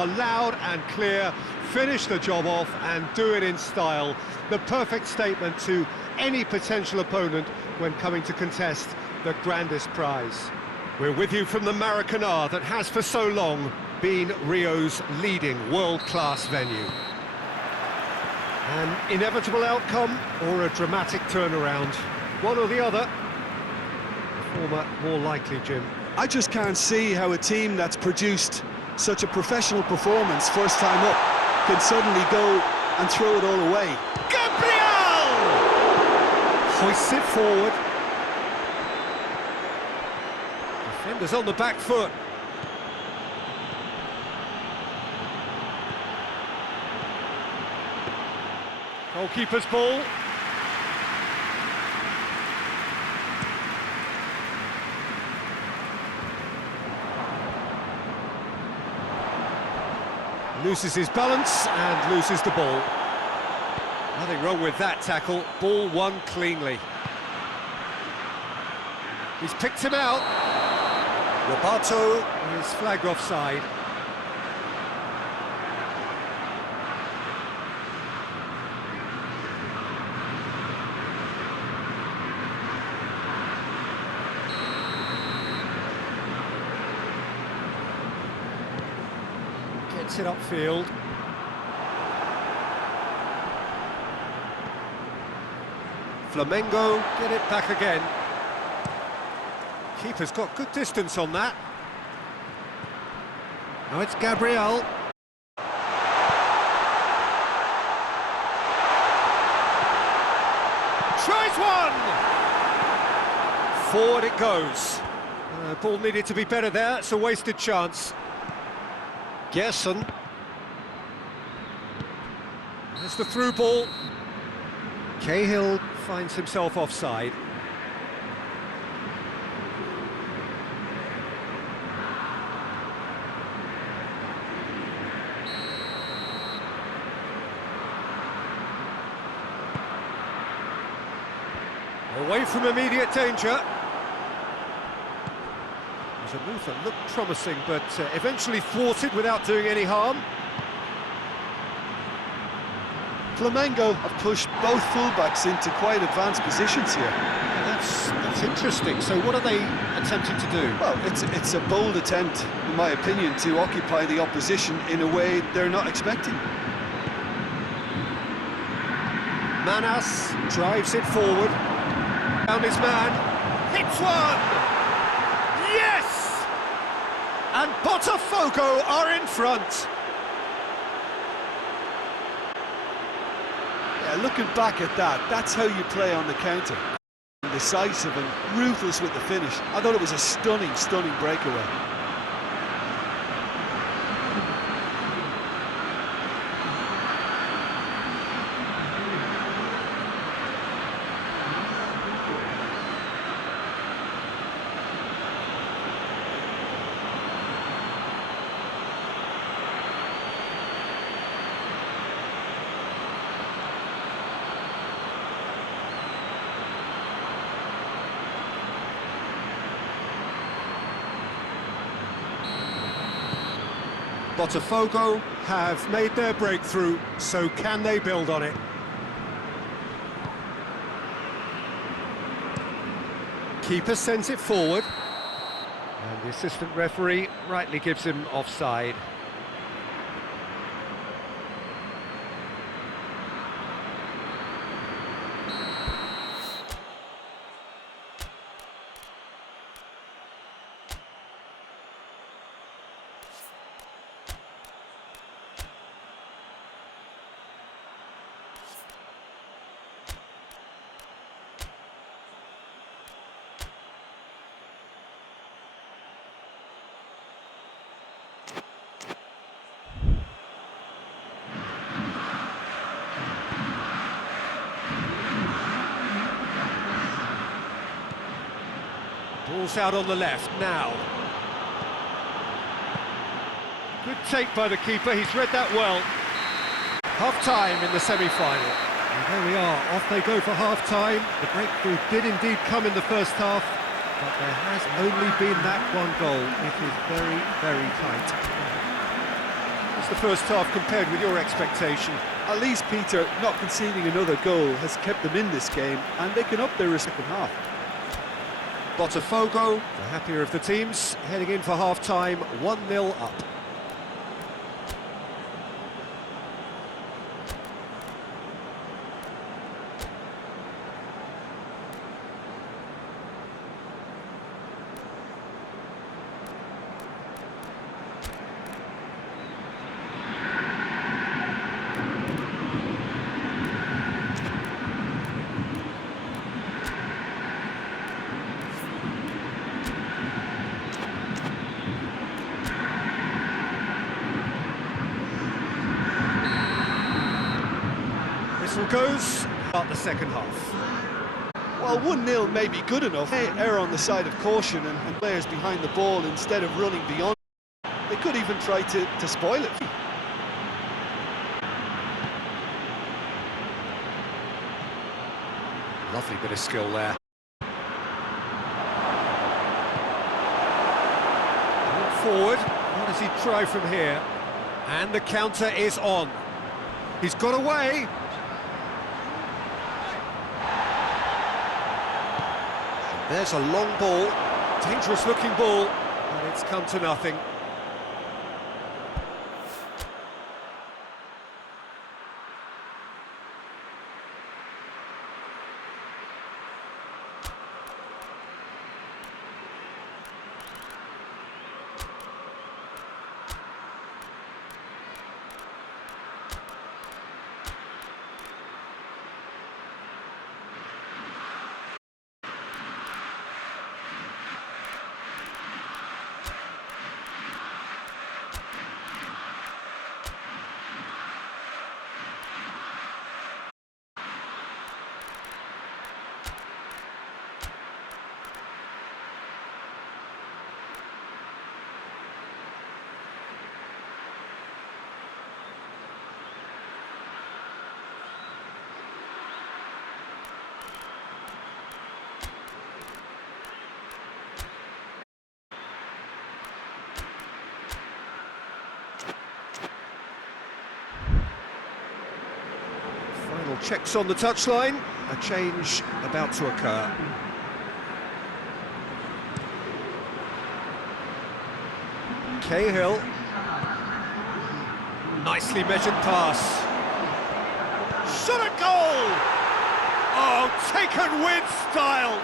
are loud and clear. Finish the job off and do it in style. The perfect statement to any potential opponent when coming to contest the grandest prize. We're with you from the Maracanã that has for so long been Rio's leading world-class venue. An inevitable outcome or a dramatic turnaround? One or the other? The former more likely, Jim. I just can't see how a team that's produced such a professional performance first time up can suddenly go and throw it all away. Campeao! Hoists it forward. Defenders on the back foot. Goalkeeper's ball. Loses his balance and loses the ball. Nothing wrong with that tackle. Ball won cleanly. He's picked him out. Roberto is flagged offside. Gets it upfield. Flamengo get it back again. Keeper's got good distance on that. Now it's Gabriel. Tries one! Forward it goes. Ball needed to be better there, it's a wasted chance. Gerson. There's the through ball. Cahill finds himself offside. Away from immediate danger. A move that looked promising, but eventually thwarted without doing any harm. Flamengo have pushed both fullbacks into quite advanced positions here. That's interesting. So what are they attempting to do? Well, it's a bold attempt, in my opinion, to occupy the opposition in a way they're not expecting. Manas drives it forward. Found his man. Hits one! Yes! And Botafgo are in front. Yeah, looking back at that, that's how you play on the counter. Decisive and ruthless with the finish. I thought it was a stunning, stunning breakaway. Botafgo have made their breakthrough, so can they build on it? Keeper sends it forward, and the assistant referee rightly gives him offside. Ball's out on the left now. Good take by the keeper, he's read that well. Half-time in the semi-final. And there we are, off they go for half-time. The breakthrough did indeed come in the first half, but there has only been that one goal. It is very, very tight. How's the first half compared with your expectation? At least, Peter, not conceding another goal has kept them in this game, and they can up their second half. Botafgo, the happier of the teams, heading in for half-time, 1-0 up. Whistle goes, start the second half. Well, 1-0 may be good enough. They err on the side of caution and players behind the ball instead of running beyond. They could even try to spoil it. Lovely bit of skill there. Forward, what does he try from here? And the counter is on. He's got away. And there's a long ball, dangerous looking ball, but it's come to nothing. Final checks on the touchline, a change about to occur. Cahill. Nicely measured pass. Shot a goal! Oh, taken with style!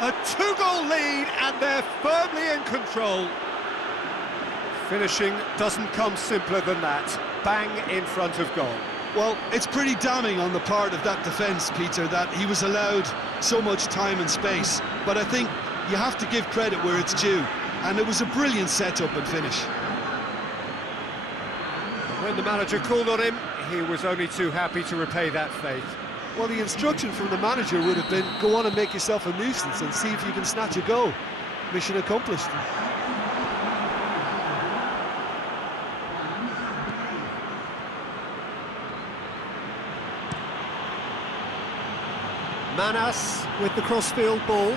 A two-goal lead and they're firmly in control. Finishing doesn't come simpler than that. Bang in front of goal. Well, it's pretty damning on the part of that defence, Peter, that he was allowed so much time and space. But I think you have to give credit where it's due. And it was a brilliant set-up and finish. When the manager called on him, he was only too happy to repay that faith. Well, the instruction from the manager would have been, go on and make yourself a nuisance and see if you can snatch a goal. Mission accomplished. Manas with the crossfield ball.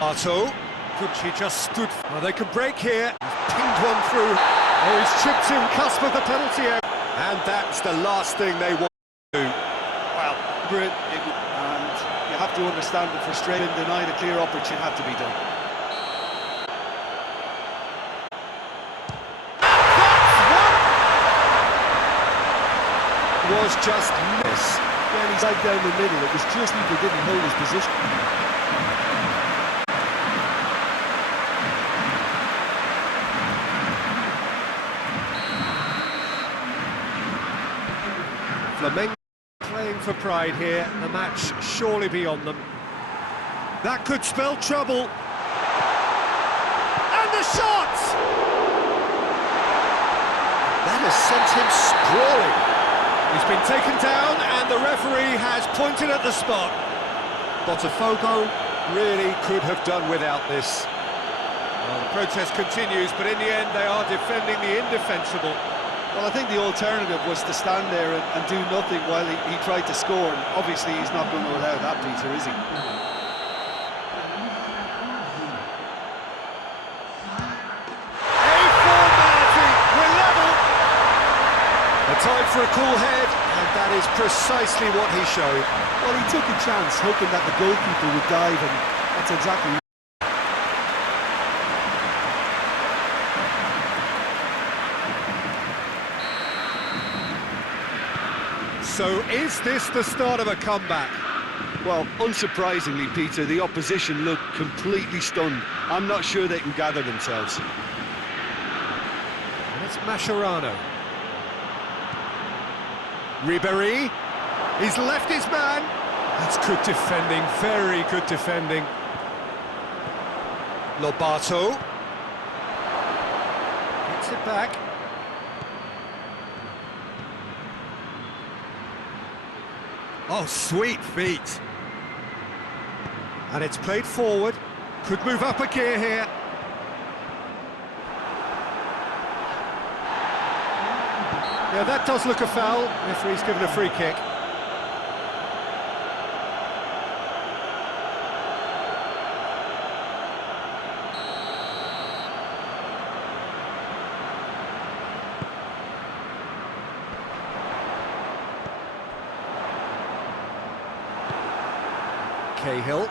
Arto, Kuchi just stood. Well, they could break here. He's pinged one through. Oh, he's chipped in, cusp of the penalty area. And that's the last thing they want to do. Well, brilliant. And you have to understand the frustration, denied a clear opportunity had to be done. Was just miss. When he's right down the middle, it was just he didn't hold his position. Flamengo playing for pride here, the match surely beyond them. That could spell trouble. And the shot! That has sent him sprawling. He's been taken down and the referee has pointed at the spot. Botafgo really could have done without this. Well, the protest continues, but in the end they are defending the indefensible. Well, I think the alternative was to stand there and do nothing while he tried to score. And obviously he's not going to allow that, Peter, is he? Time for a cool head, and that is precisely what he showed. Well, he took a chance, hoping that the goalkeeper would dive, and that's exactly. So is this the start of a comeback? Well, unsurprisingly, Peter, the opposition look completely stunned. I'm not sure they can gather themselves. And it's Mascherano. Ribéry, he's left his man. That's good defending, very good defending. Lobato. Gets it back. Oh, sweet feet. And it's played forward. Could move up a gear here. Yeah, that does look a foul. Referee's given a free kick. Cahill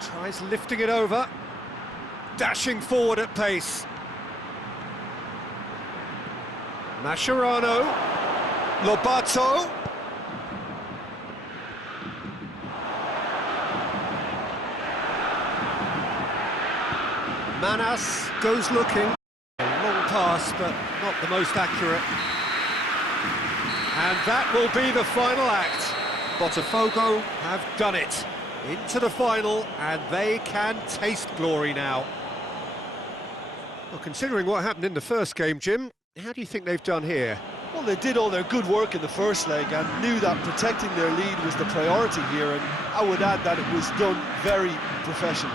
tries lifting it over, dashing forward at pace. Mascherano, Lobato. Manas goes looking. A long pass, but not the most accurate. And that will be the final act. Botafogo have done it. Into the final, and they can taste glory now. Well, considering what happened in the first game, Jim, how do you think they've done here? Well, they did all their good work in the first leg and knew that protecting their lead was the priority here, and I would add that it was done very professionally.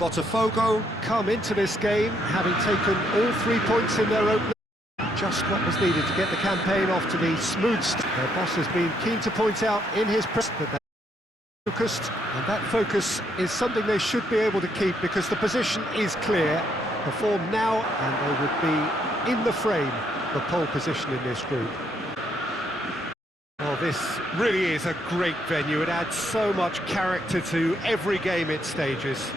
Botafgo come into this game having taken all 3 points in their opening. Just what was needed to get the campaign off to the smooth start. Their boss has been keen to point out in his press that they're focused, and that focus is something they should be able to keep because the position is clear. Perform now and they would be in the frame for pole position in this group. Well, this really is a great venue. It adds so much character to every game it stages.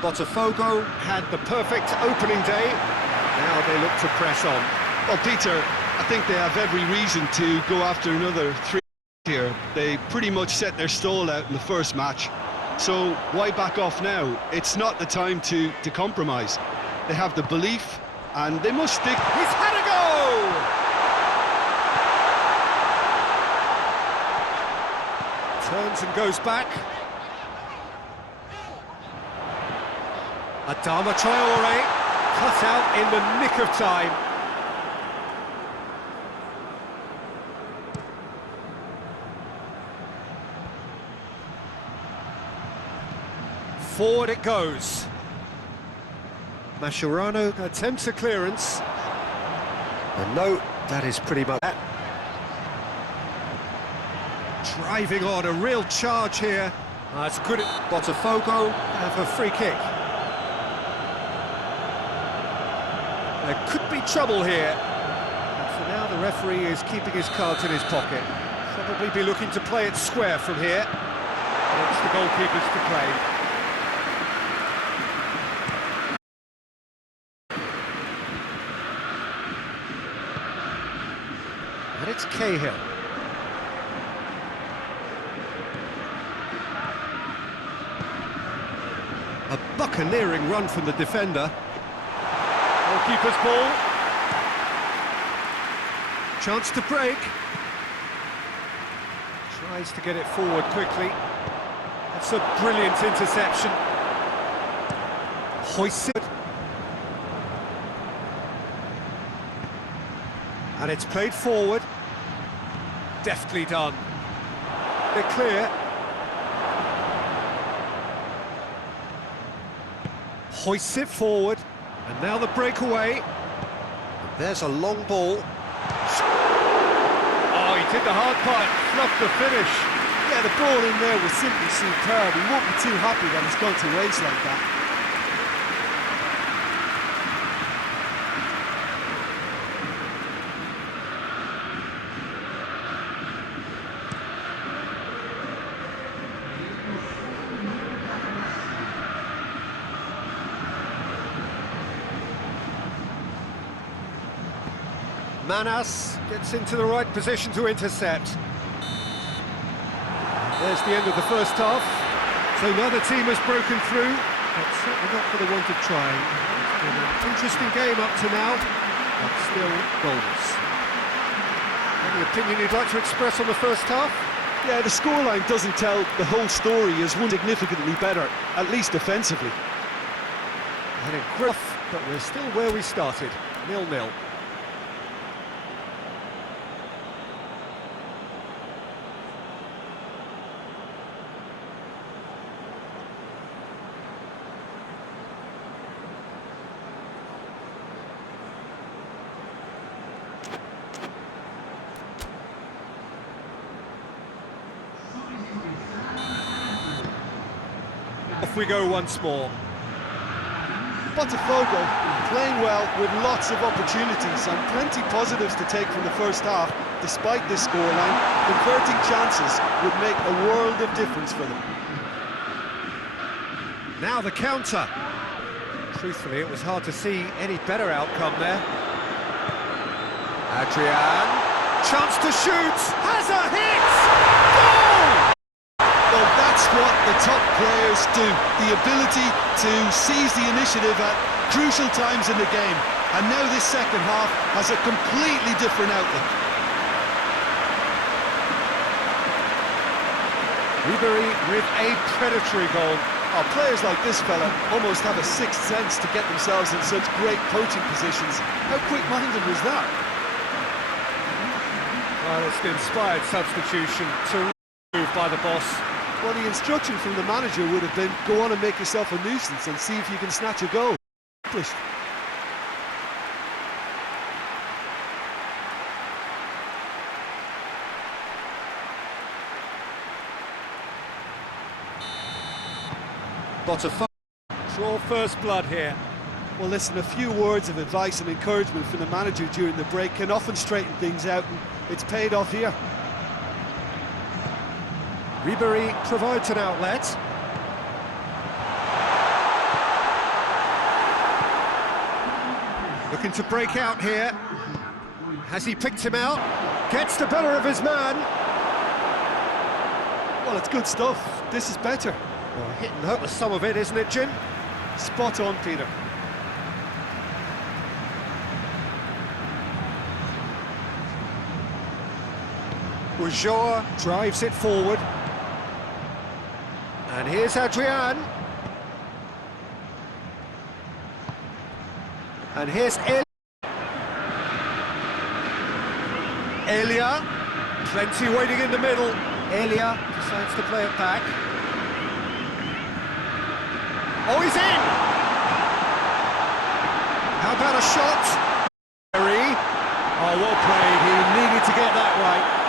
Botafgo had the perfect opening day. Now they look to press on. Well, Peter, I think they have every reason to go after another 3 here. They pretty much set their stall out in the first match. So why back off now? It's not the time to compromise. They have the belief and they must stick. He's had a go! Turns and goes back. Adama Traore cut out in the nick of time. Forward it goes. Mascherano attempts a clearance. And no, that is pretty much that. Driving on, a real charge here. That's good at Botafgo have a free kick. There could be trouble here. And for now, the referee is keeping his cards in his pocket. Probably be looking to play it square from here. And it's the goalkeepers to play. And it's Cahill. A buccaneering run from the defender. Goalkeeper's ball. Chance to break. Tries to get it forward quickly. That's a brilliant interception. Hoisted. And it's played forward. Deftly done. They're clear. Hoists it forward. And now the breakaway. And there's a long ball. Oh, he did the hard part. Fluffed the finish. Yeah, the ball in there was simply superb. He won't be too happy that it's gone to waste like that. Manas gets into the right position to intercept. There's the end of the first half. So neither team has broken through, but certainly not for the want of trying. It's been an interesting game up to now, but still goalless. Any opinion you'd like to express on the first half? Yeah, the scoreline doesn't tell the whole story as one significantly better, at least defensively. And a gruff, but we're still where we started, 0-0. Off we go once more. Botafgo playing well with lots of opportunities and plenty positives to take from the first half. Despite this scoreline, converting chances would make a world of difference for them. Now the counter. Truthfully, it was hard to see any better outcome there. Adrian, chance to shoot, has a hit! Goal! Well, that's what the top players do. The ability to seize the initiative at crucial times in the game. And now this second half has a completely different outlook. Ribery with a predatory goal. Oh, players like this fella almost have a sixth sense to get themselves in such great coaching positions. How quick-minded was that? Well, it's an inspired substitution to move by the boss. Well, the instruction from the manager would have been, go on and make yourself a nuisance and see if you can snatch a goal. Botafgo. Draw first blood here. Well, listen, a few words of advice and encouragement from the manager during the break can often straighten things out, and it's paid off here. Ribery provides an outlet. Looking to break out here. Has he picked him out? Gets the better of his man. Well, it's good stuff. This is better. Well, hit and hope with some of it, isn't it, Jim? Spot on, Peter. Ulloa drives it forward. And here's Adrian. And here's Elia. Plenty waiting in the middle. Elia decides to play it back. Oh, he's in! How about a shot? Oh, well played. He needed to get that right.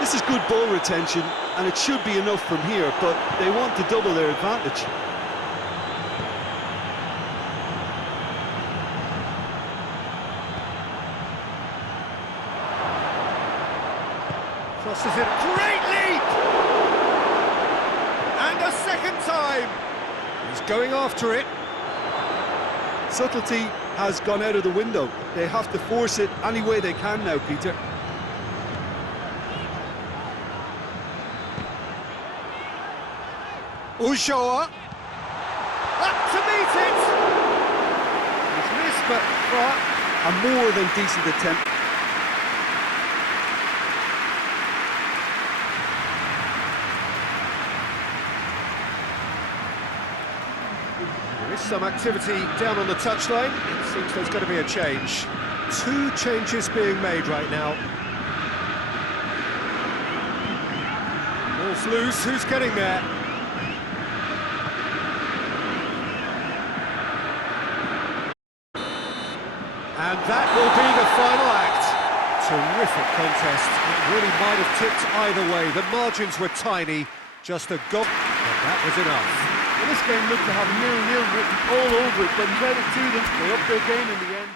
This is good ball retention, and it should be enough from here, but they want to double their advantage. Crosses it. Great leap! And a second time. He's going after it. Subtlety has gone out of the window. They have to force it any way they can now, Peter. Ulloa. Up to meet it. He's missed, but A more than decent attempt. there is some activity down on the touchline. It seems there's going to be a change. 2 changes being made right now. Ball's loose. Who's getting there? And that will be the final act. Terrific contest. It really might have tipped either way. The margins were tiny, just a goal, and that was enough. Well, this game looked to have 0-0 written all over it, but credit to them, they upped their game in the end.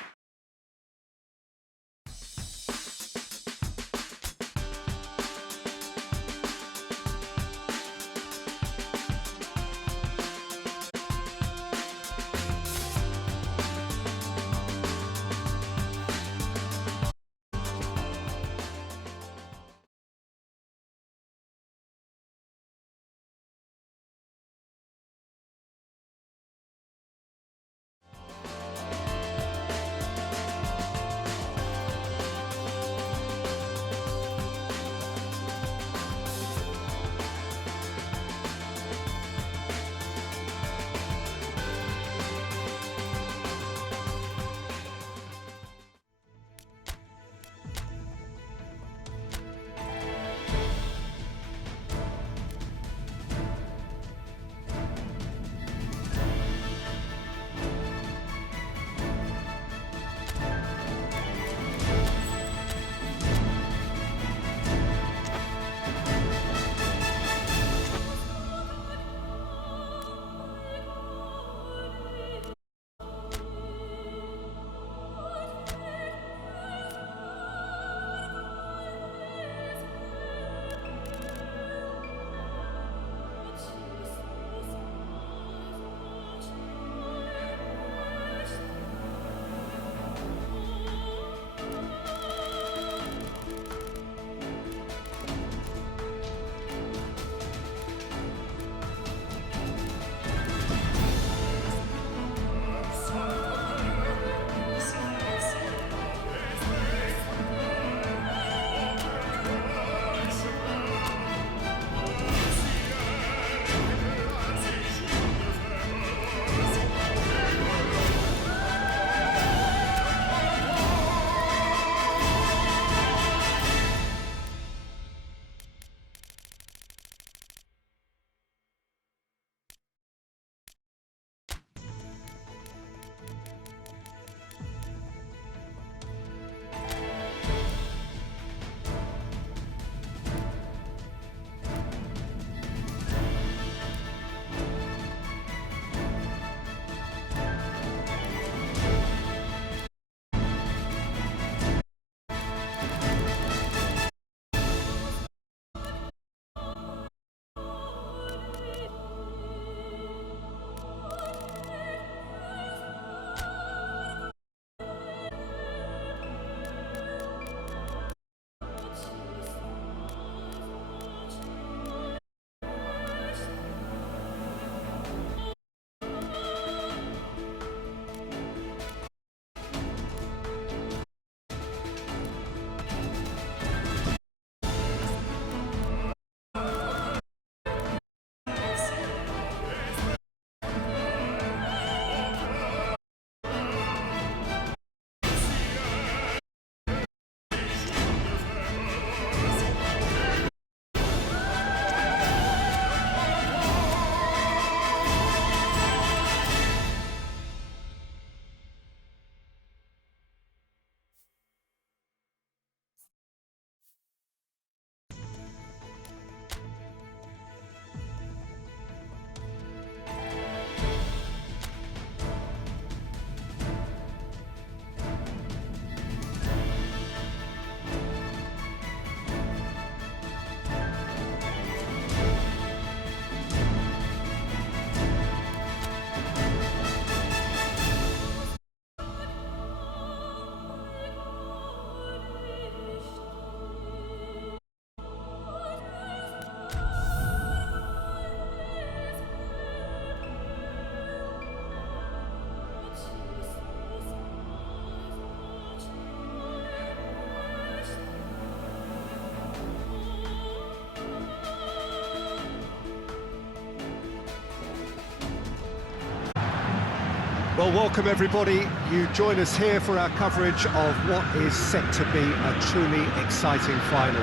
Well, welcome everybody. You join us here for our coverage of what is set to be a truly exciting final.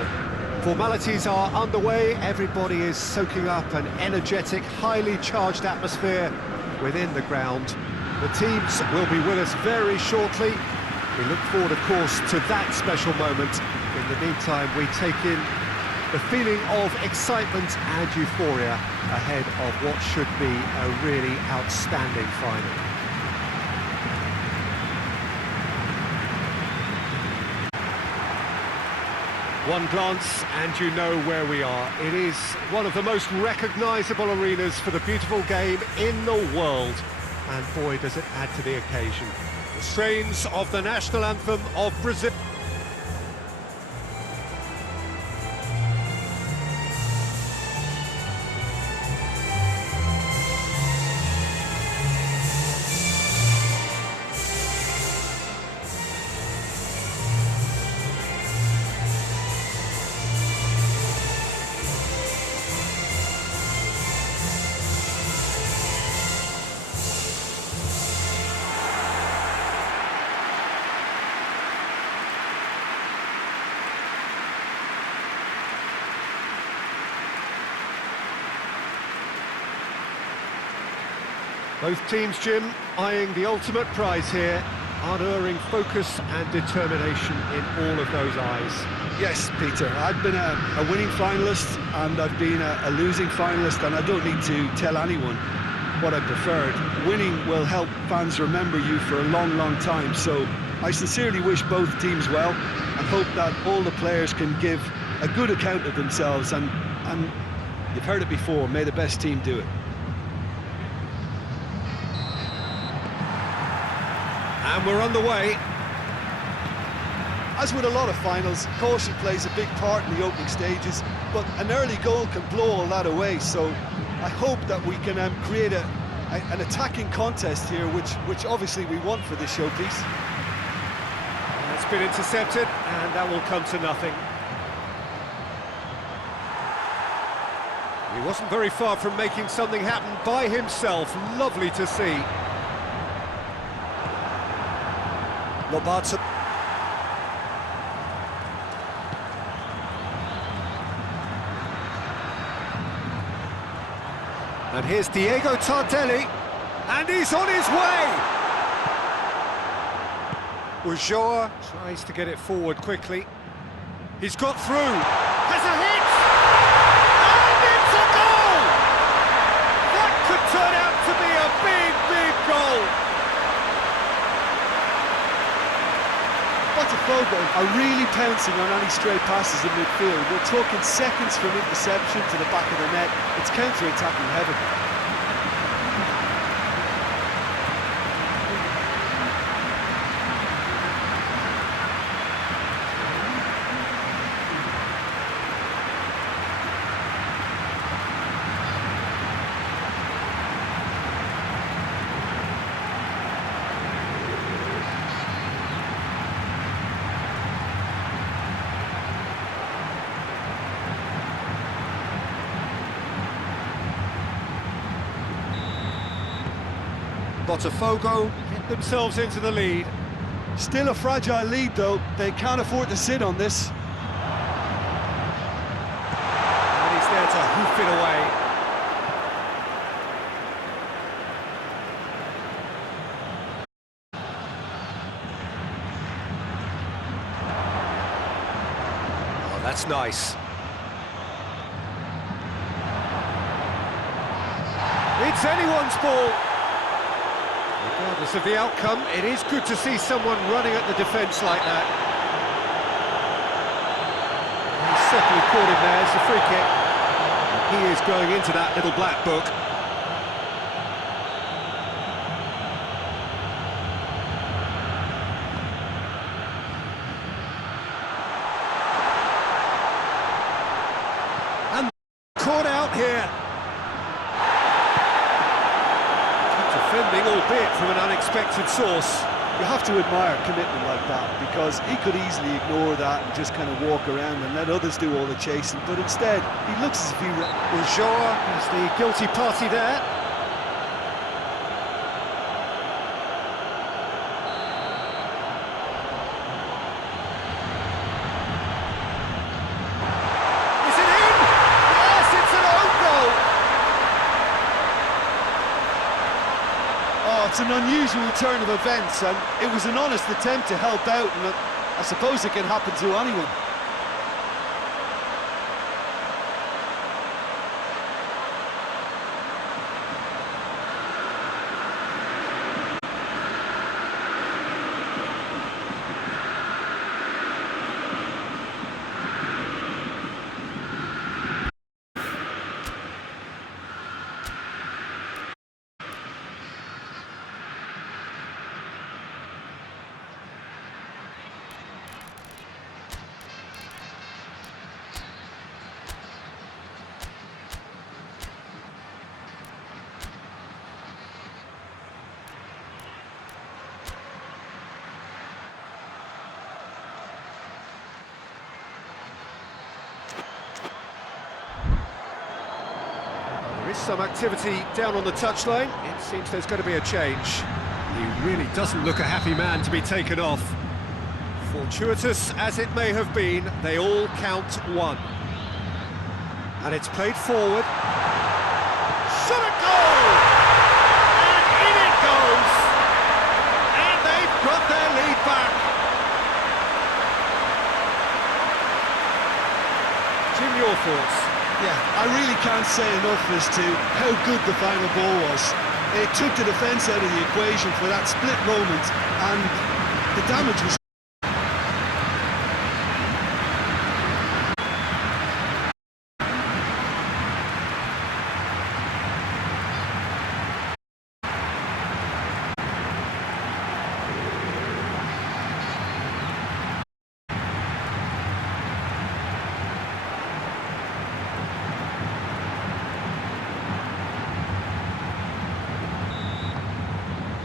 Formalities are underway, everybody is soaking up an energetic, highly charged atmosphere within the ground. The teams will be with us very shortly. We look forward, of course, to that special moment. In the meantime, we take in the feeling of excitement and euphoria ahead of what should be a really outstanding final. One glance and you know where we are. It is one of the most recognisable arenas for the beautiful game in the world. And boy, does it add to the occasion. The strains of the national anthem of Brazil. Both teams, Jim, eyeing the ultimate prize here, unerring focus and determination in all of those eyes. Yes, Peter, I've been a winning finalist and I've been a losing finalist, and I don't need to tell anyone what I preferred. Winning will help fans remember you for a long, long time, so I sincerely wish both teams well and hope that all the players can give a good account of themselves, and you've heard it before, may the best team do it. And we're underway. As with a lot of finals, caution plays a big part in the opening stages, but an early goal can blow all that away, so I hope that we can create an attacking contest here, which obviously we want for this showpiece. It's been intercepted, and that will come to nothing. He wasn't very far from making something happen by himself. Lovely to see. Botafgo. And here's Diego Tardelli, and he's on his way! Ulloa tries to get it forward quickly. He's got through, has a hit! And it's a goal! That could turn out to be a big, big goal! Botafgo are really pouncing on any stray passes in midfield. We're talking seconds from interception to the back of the net. It's counter-attacking heaven. Botafgo get themselves into the lead. Still a fragile lead though, they can't afford to sit on this. And he's there to hoof it away. Oh, that's nice. It's anyone's ball. Regardless of the outcome, it is good to see someone running at the defence like that. He's certainly caught him there, it's a free kick. And he is growing into that little black book. And caught out here. Defending, albeit from an unexpected source. You have to admire commitment like that, because he could easily ignore that and just kind of walk around and let others do all the chasing, but instead he looks as if he... Ulloa is the guilty party there. Well, it's an unusual turn of events, and it was an honest attempt to help out, and I suppose it can happen to anyone. There is some activity down on the touchline. It seems there's going to be a change. He really doesn't look a happy man to be taken off. Fortuitous as it may have been, they all count one. And it's played forward. Shot a goal! And in it goes! And they've got their lead back. Jim, your thoughts? Yeah, I really can't say enough as to how good the final ball was. It took the defence out of the equation for that split moment, and the damage was...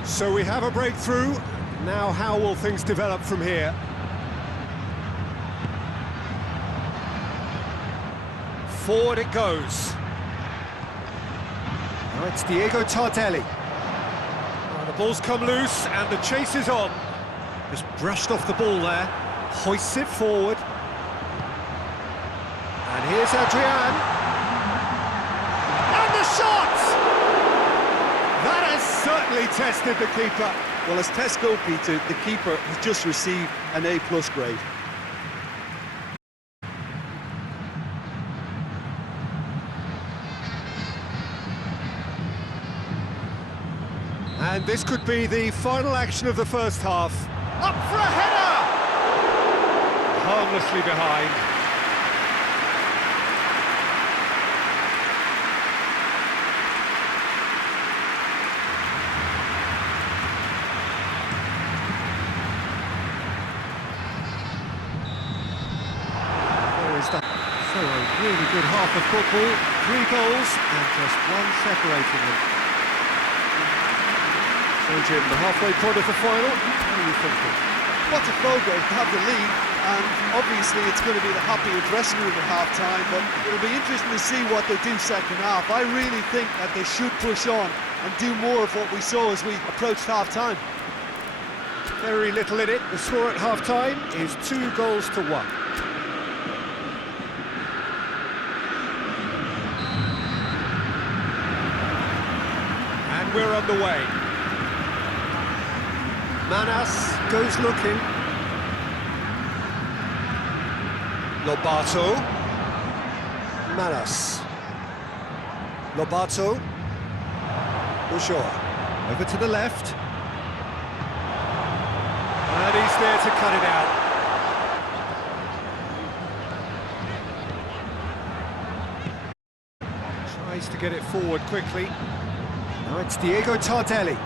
So we have a breakthrough. Now how will things develop from here? Forward it goes. Now it's Diego Tardelli. Now the ball's come loose and the chase is on. Just brushed off the ball there. Hoists it forward. And here's Adrian. And the shot! That has certainly tested the keeper. Well, as tests go, Peter, the keeper has just received an A+ grade. And this could be the final action of the first half. Up for a header! Harmlessly behind. So a really good half of football, 3 goals and just one separating them. So Jim, the halfway point of the final, what are you thinking? Botafgo have the lead, and obviously it's going to be the happier dressing room at half-time, but it'll be interesting to see what they do second half. I really think that they should push on and do more of what we saw as we approached half-time. Very little in it. The score at half-time is 2 goals to 1. And we're on the way. Manas goes looking. Lobato. Manas. Lobato. Bouchard. Over to the left. And he's there to cut it out. Tries to get it forward quickly. Now it's Diego Tardelli.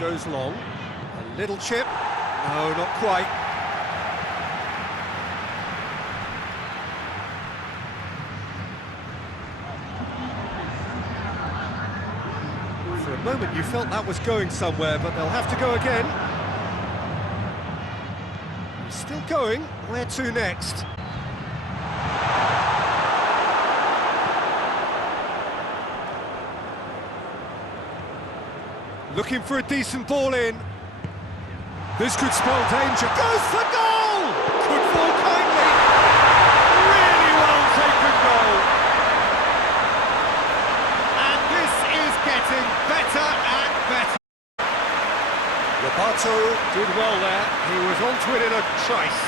Goes long. A little chip. No, not quite. For a moment you felt that was going somewhere, but they'll have to go again. He's still going. Where to next? Looking for a decent ball in. This could spell danger. Goes for goal! Could fall kindly. Really well taken goal. And this is getting better and better. Barto did well there. He was onto it in a trice.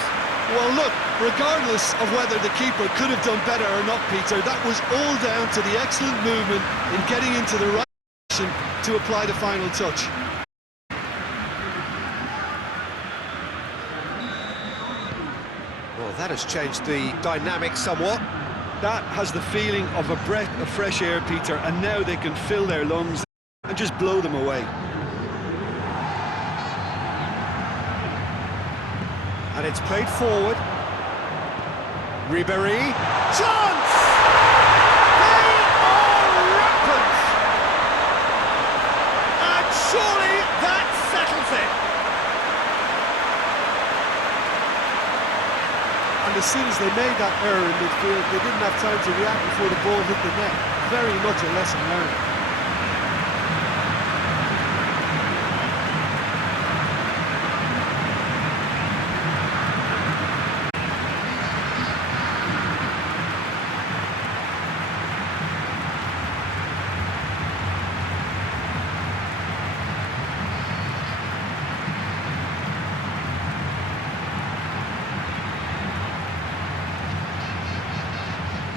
Well, look, regardless of whether the keeper could have done better or not, Peter, that was all down to the excellent movement in getting into the right position to apply the final touch. Well, that has changed the dynamic somewhat. That has the feeling of a breath of fresh air, Peter, and now they can fill their lungs and just blow them away. And it's played forward. Ribéry. Chance! They are rampant! And surely that settles it. And as soon as they made that error in midfield, they didn't have time to react before the ball hit the net. Very much a lesson learned.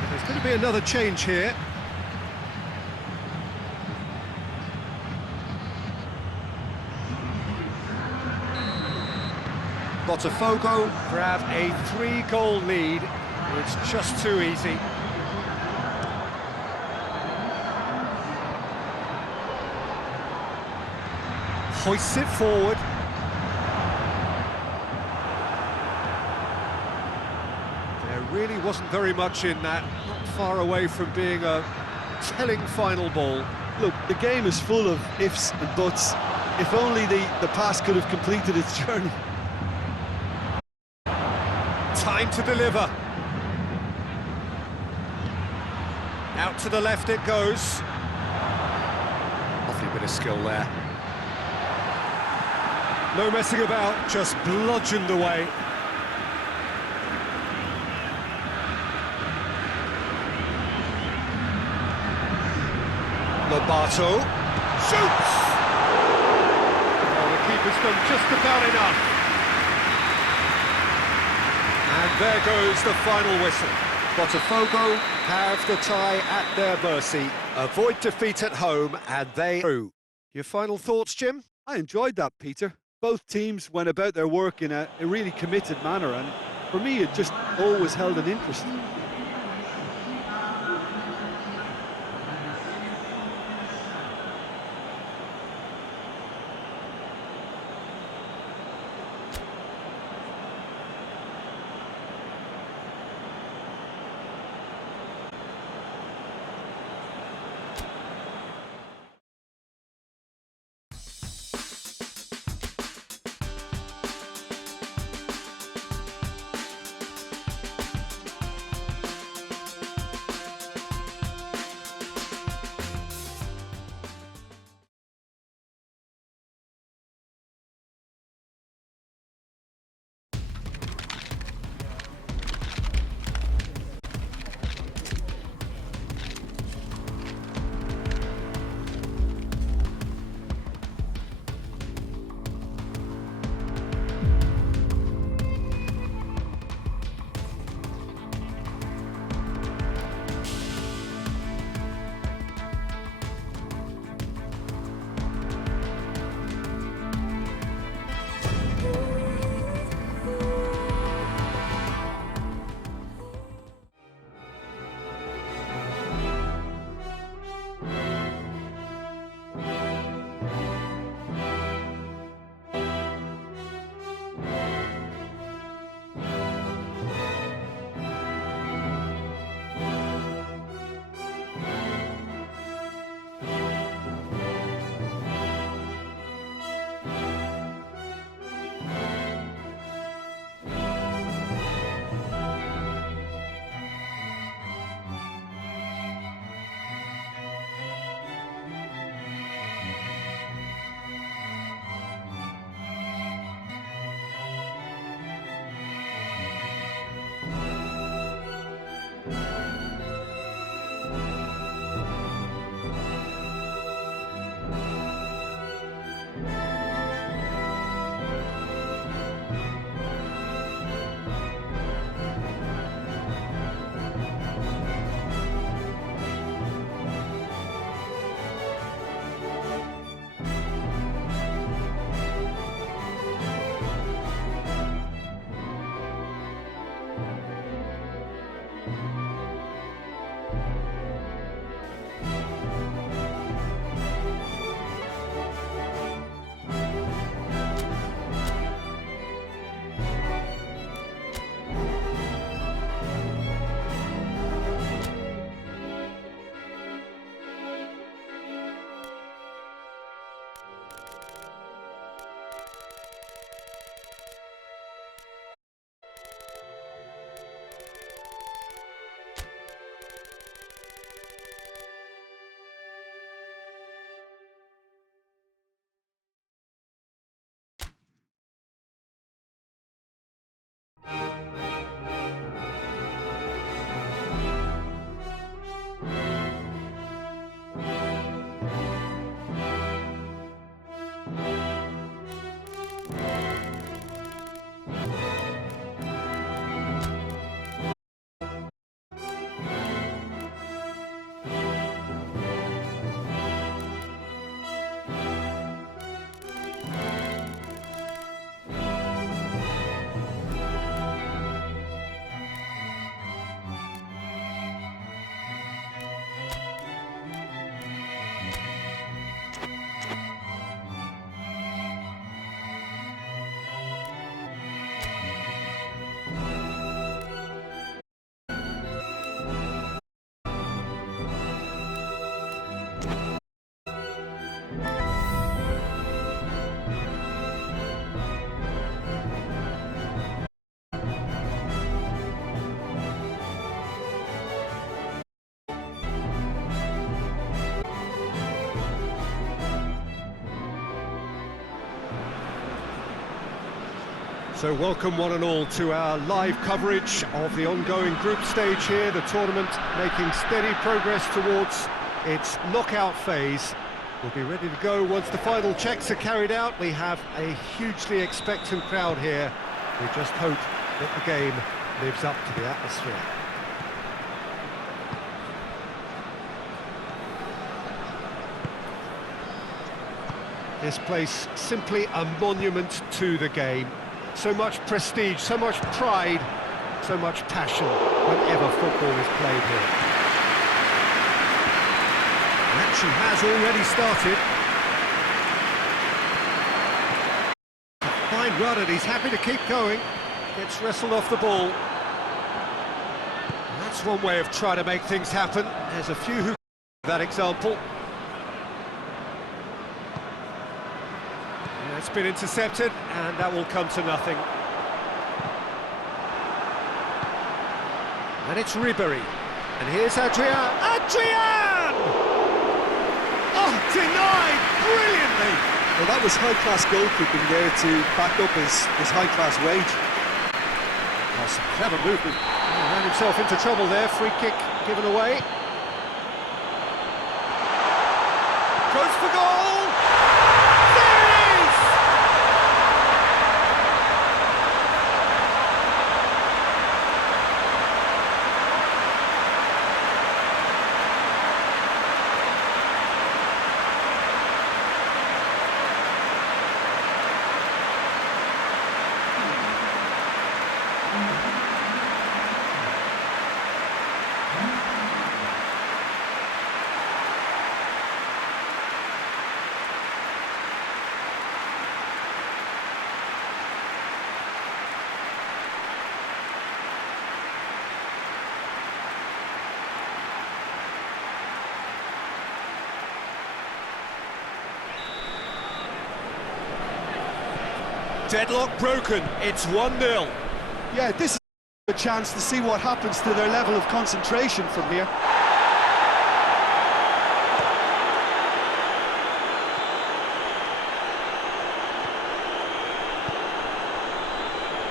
There's going to be another change here. Botafgo grab a 3-goal lead. It's just too easy. Hoists it forward. There really wasn't very much in that, not far away from being a telling final ball. Look, the game is full of ifs and buts. If only the pass could have completed its journey. Time to deliver. Out to the left it goes. Lovely bit of skill there. No messing about, just bludgeoned away. Lobato shoots! Well, the keeper's done just about enough. And there goes the final whistle. Botafgo have the tie at their mercy, avoid defeat at home, and they through. Your final thoughts, Jim? I enjoyed that, Peter. Both teams went about their work in a really committed manner, and for me it just always held an interest. So welcome one and all to our live coverage of the ongoing group stage here, the tournament making steady progress towards its knockout phase. We'll be ready to go once the final checks are carried out. We have a hugely expectant crowd here. We just hope that the game lives up to the atmosphere. This place simply a monument to the game. So much prestige, so much pride, so much passion whenever football is played here. The action has already started. Fine run, and he's happy to keep going. Gets wrestled off the ball. That's one way of trying to make things happen. There's a few who that example. It's been intercepted, and that will come to nothing. And it's Ribery. And here's Adrian. Adrian! Oh, denied brilliantly! Well, that was high-class goalkeeping there to back up his high-class wage. Oh, some clever movement. He ran himself into trouble there. Free kick given away. Goes for goal! Deadlock broken, it's 1-0. Yeah, this is a chance to see what happens to their level of concentration from here.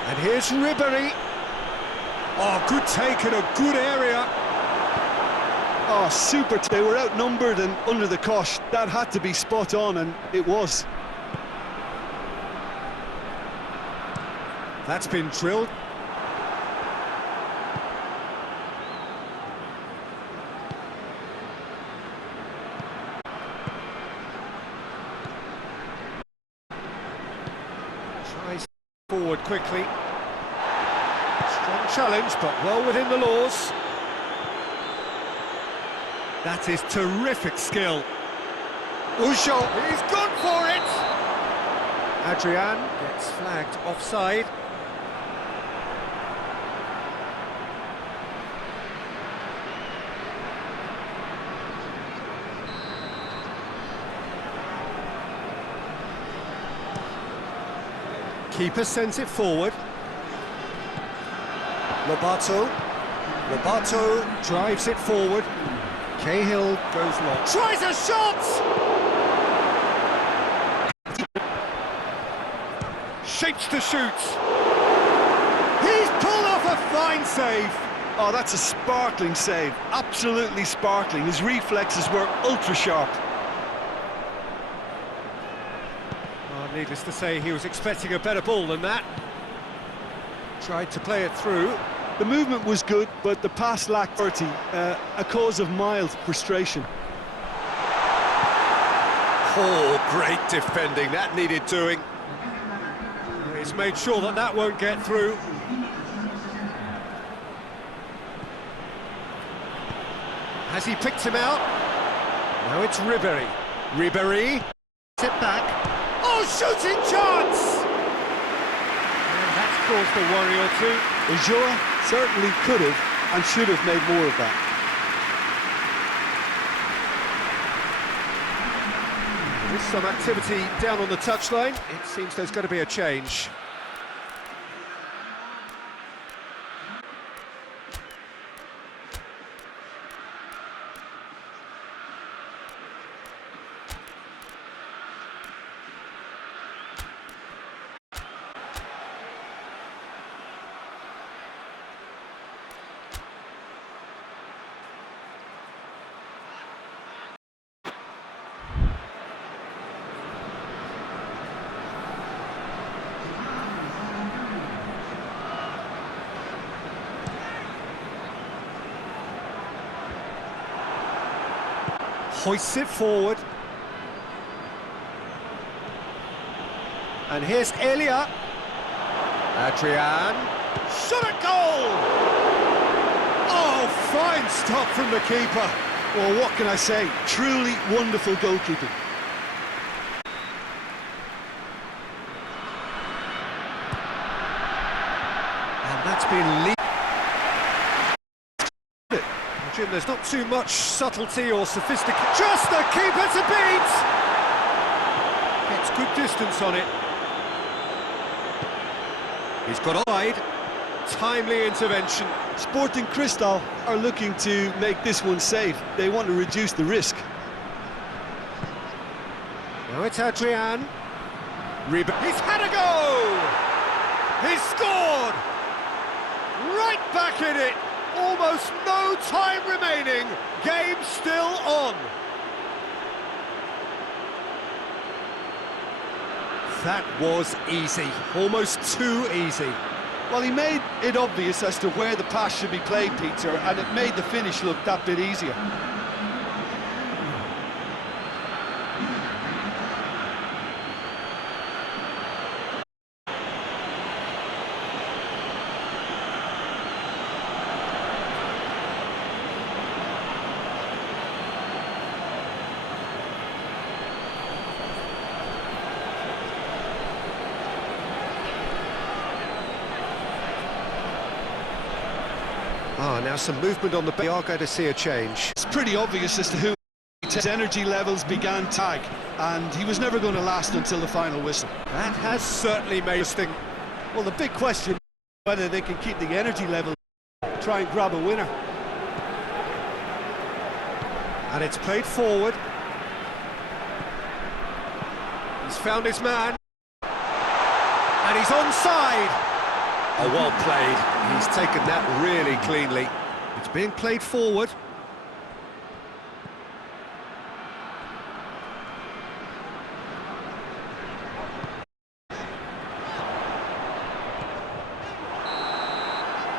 And here's Ribery. Oh, good take in a good area. Oh, super. They were outnumbered and under the cosh. That had to be spot on, and it was. That's been drilled. Tries forward quickly. Strong challenge, but well within the laws. That is terrific skill. Ujo, he's gone for it! Adrian gets flagged offside. Keeper sends it forward. Lobato drives it forward. Cahill goes long. Tries a shot! Shapes to shoot. He's pulled off a fine save. Oh, that's a sparkling save. Absolutely sparkling. His reflexes were ultra sharp. Needless to say, he was expecting a better ball than that. Tried to play it through. The movement was good, but the pass lacked clarity, a cause of mild frustration. Oh, great defending. That needed doing. He's made sure that that won't get through. Has he picked him out? Now it's Ribery. Ribery. Sit back. Oh, shooting chance! And that's caused a worry or two. Ulloa certainly could have and should have made more of that. There's some activity down on the touchline. It seems there's going to be a change. hoists it forward. And here's Elia. Adrian. Shot at goal! Oh, fine stop from the keeper. Well, what can I say? Truly wonderful goalkeeping. And that's been Jim, there's not too much subtlety or sophistication. Just the keeper to beat! Gets good distance on it. He's got wide. Timely intervention. Sporting Cristal are looking to make this one safe. They want to reduce the risk. Now it's Adrian. He's had a go! He's scored! Right back in it! Almost no time remaining. Game still on. That was easy. Almost too easy. Well, he made it obvious as to where the pass should be played, Peter, and it made the finish look that bit easier. Now some movement on the bay. We are going to see a change. It's pretty obvious as to who his energy levels began tag, and he was never going to last until the final whistle. That has certainly made a sting. Well, the big question is whether they can keep the energy level, try and grab a winner. And it's played forward. He's found his man. And he's onside. Oh, well played. He's taken that really cleanly. It's being played forward.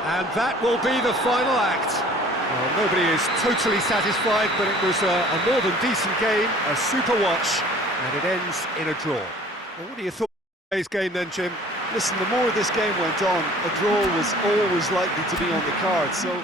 And that will be the final act. Well, nobody is totally satisfied, but it was a more than decent game, a super watch, and it ends in a draw. Well, what do you thought of today's game then, Jim? Listen, the more this game went on, a draw was always likely to be on the card, so...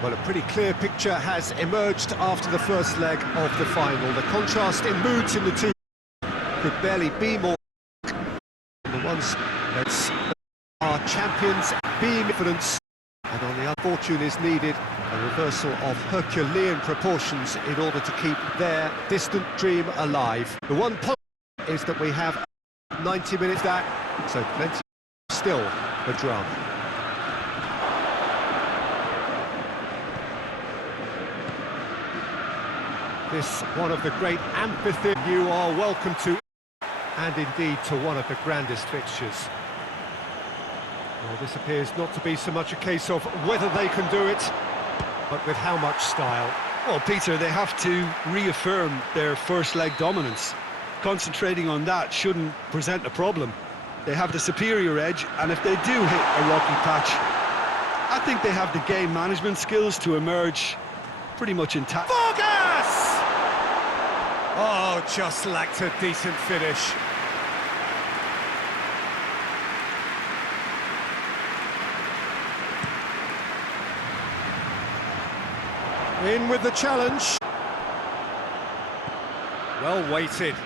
Well, a pretty clear picture has emerged after the first leg of the final. The contrast in moods in the two could barely be more. The ones that are champions being confidence, and on the unfortune is needed a reversal of Herculean proportions in order to keep their distant dream alive. The one point is that we have 90 minutes back, so plenty still a drum. This one of the great amphitheatres you are welcome to, and indeed to one of the grandest fixtures. Well, this appears not to be so much a case of whether they can do it, but with how much style. Well, Peter, they have to reaffirm their first leg dominance. Concentrating on that shouldn't present a problem. They have the superior edge, and if they do hit a rocky patch, I think they have the game management skills to emerge pretty much intact. Vargas! Oh, just lacked a decent finish. In with the challenge. Well weighted.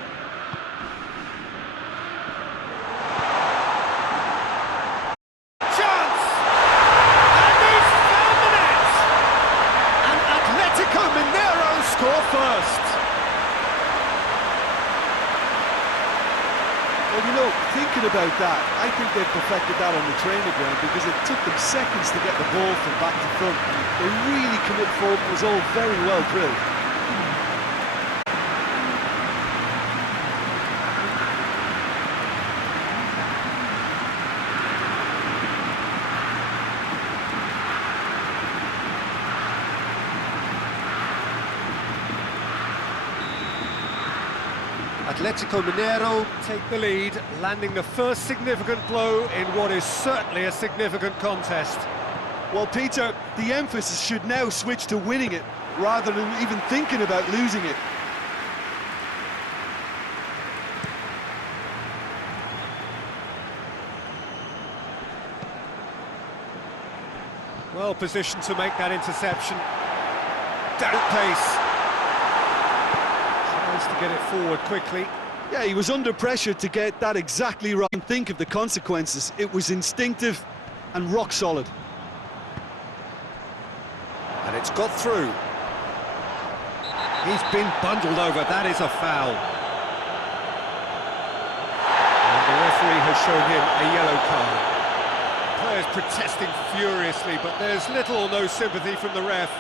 Chance! And he's found the net! And Atletico Mineiro score first. Well, you know, thinking about that, I think they've perfected that on the training ground because it took them seconds to get the ball from back to front. They really commit forward. It was all very well drilled. Atletico Mineiro take the lead, landing the first significant blow in what is certainly a significant contest. Well, Peter, the emphasis should now switch to winning it, rather than even thinking about losing it. Well positioned to make that interception. Down pace. Tries to get it forward quickly. Yeah, he was under pressure to get that exactly right. Think of the consequences. It was instinctive and rock solid. And it's got through. He's been bundled over, that is a foul. And the referee has shown him a yellow card. Players protesting furiously, but there's little or no sympathy from the ref.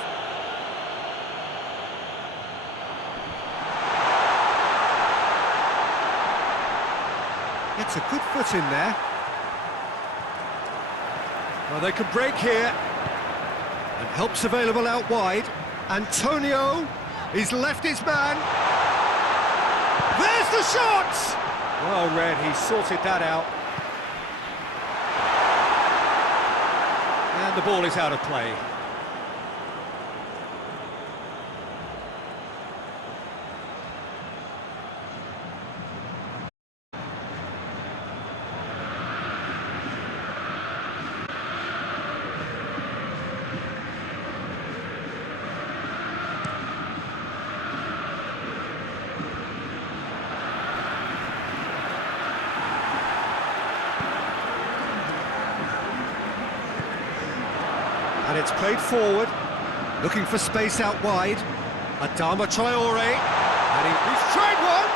It's a good foot in there. Well, they could break here. And help's available out wide. Antonio, he's left his man. There's the shot! Well read, he sorted that out. And the ball is out of play. And it's played forward, looking for space out wide. Adama Traore, and he's tried one!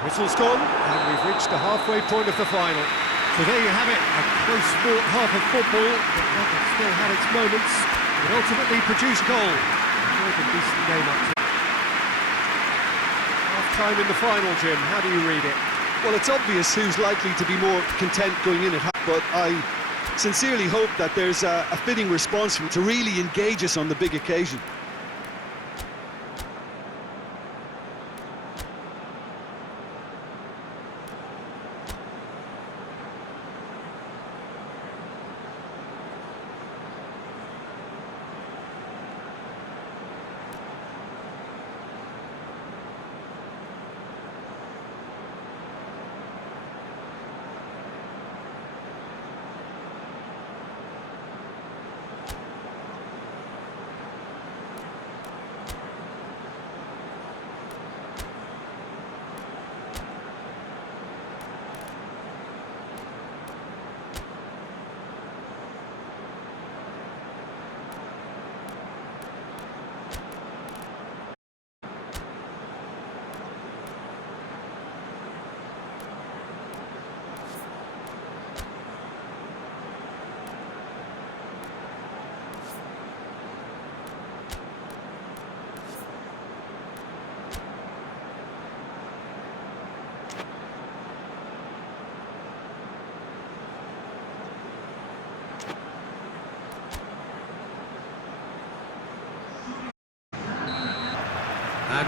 Whistle's gone, and we've reached the halfway point of the final. So there you have it, a close-fought half of football, but one that still had its moments. It ultimately produced goal. More than decent game up to half-time in the final, Jim. How do you read it? Well, it's obvious who's likely to be more content going in at half, but I sincerely hope that there's a fitting response to really engage us on the big occasion.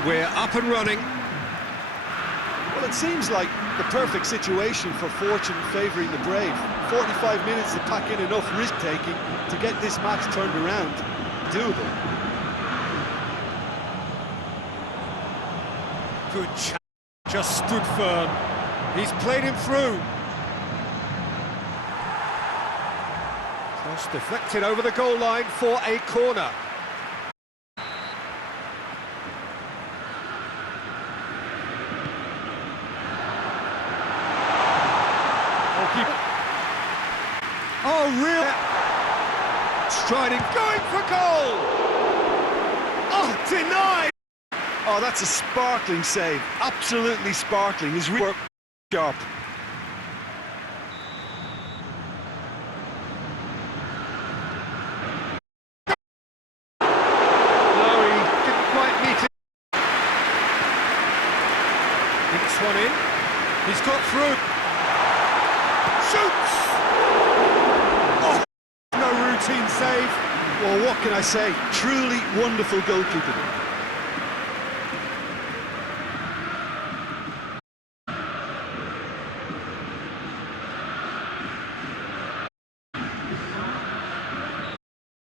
we're up and running. Well, it seems like the perfect situation for fortune favouring the brave. 45 minutes to pack in enough risk-taking to get this match turned around. Doable. Good chance, just stood firm. He's played him through. Cross deflected over the goal line for a corner. Oh, real striding, going for goal! Oh, denied! Oh, that's a sparkling save. Absolutely sparkling. His work sharp. No, he didn't quite meet it. Dinks one in. He's got through. Shoots! Oh, no routine save. Well, what can I say? Truly wonderful goalkeeping.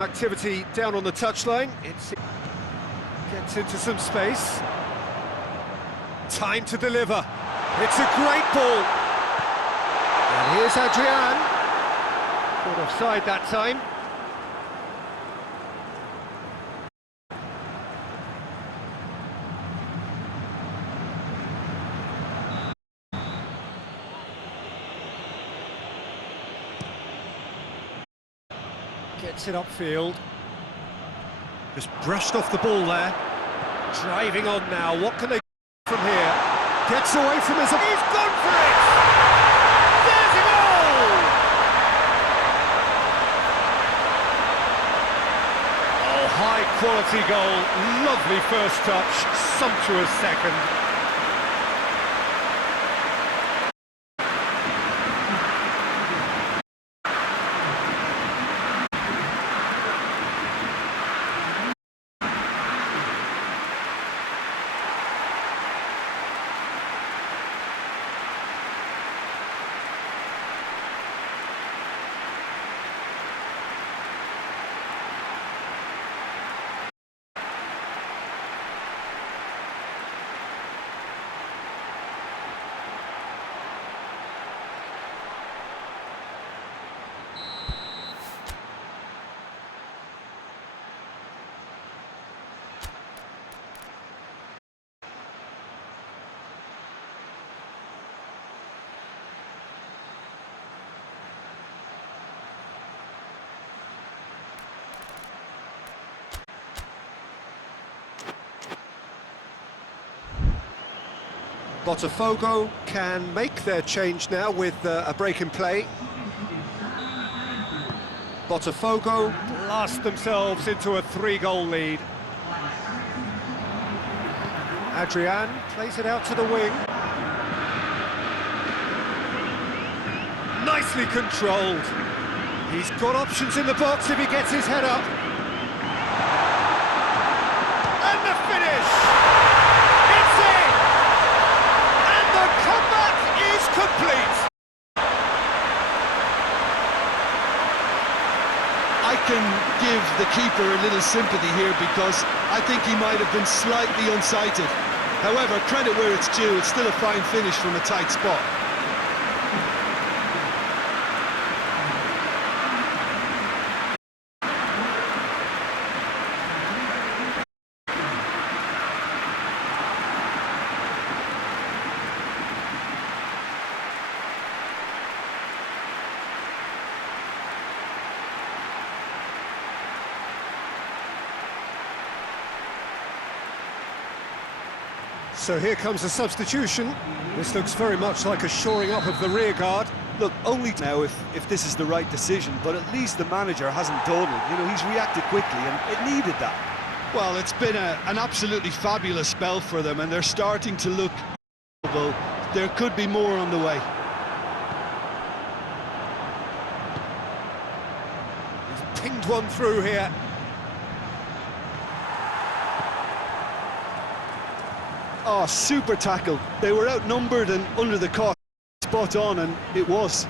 Activity down on the touchline. It gets into some space. Time to deliver. It's a great ball. And here's Adrian. Caught offside that time. Gets it upfield. Just brushed off the ball there. Driving on now. What can they do from here? Gets away from his... He's gone for it! There's a goal! Oh, high quality goal. Lovely first touch. Sumptuous second. Botafgo can make their change now with a break in play. Botafgo blast themselves into a 3-goal lead. Adrian plays it out to the wing. Nicely controlled. He's got options in the box if he gets his head up. And the finish! It's in! And the comeback is complete! I can give the keeper a little sympathy here because I think he might have been slightly unsighted. However, credit where it's due, it's still a fine finish from a tight spot. So here comes a substitution. This looks very much like a shoring up of the rear guard. Look, only now if this is the right decision, but at least the manager hasn't dawdled. You know, he's reacted quickly, and it needed that. Well, it's been an absolutely fabulous spell for them, and they're starting to look... Well, there could be more on the way. He's pinged one through here. Oh, super tackle. They were outnumbered and under the cost. Spot on, and it was.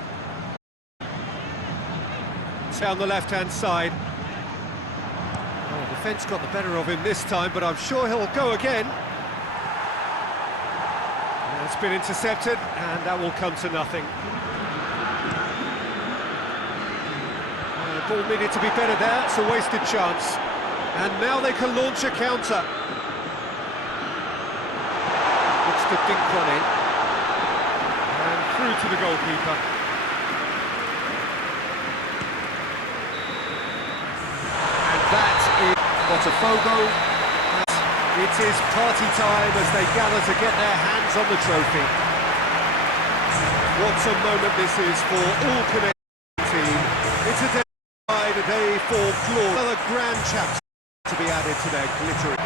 Down the left-hand side. Oh, defence got the better of him this time, but I'm sure he'll go again. It's been intercepted, and that will come to nothing. The ball needed to be better there, it's a wasted chance. And now they can launch a counter. Looks to dink one in. And through to the goalkeeper. And that is Botafgo. It is party time as they gather to get their hands on the trophy. What a moment this is for all connected team. It's a day for glory. Another grand chapter to be added to their glittering.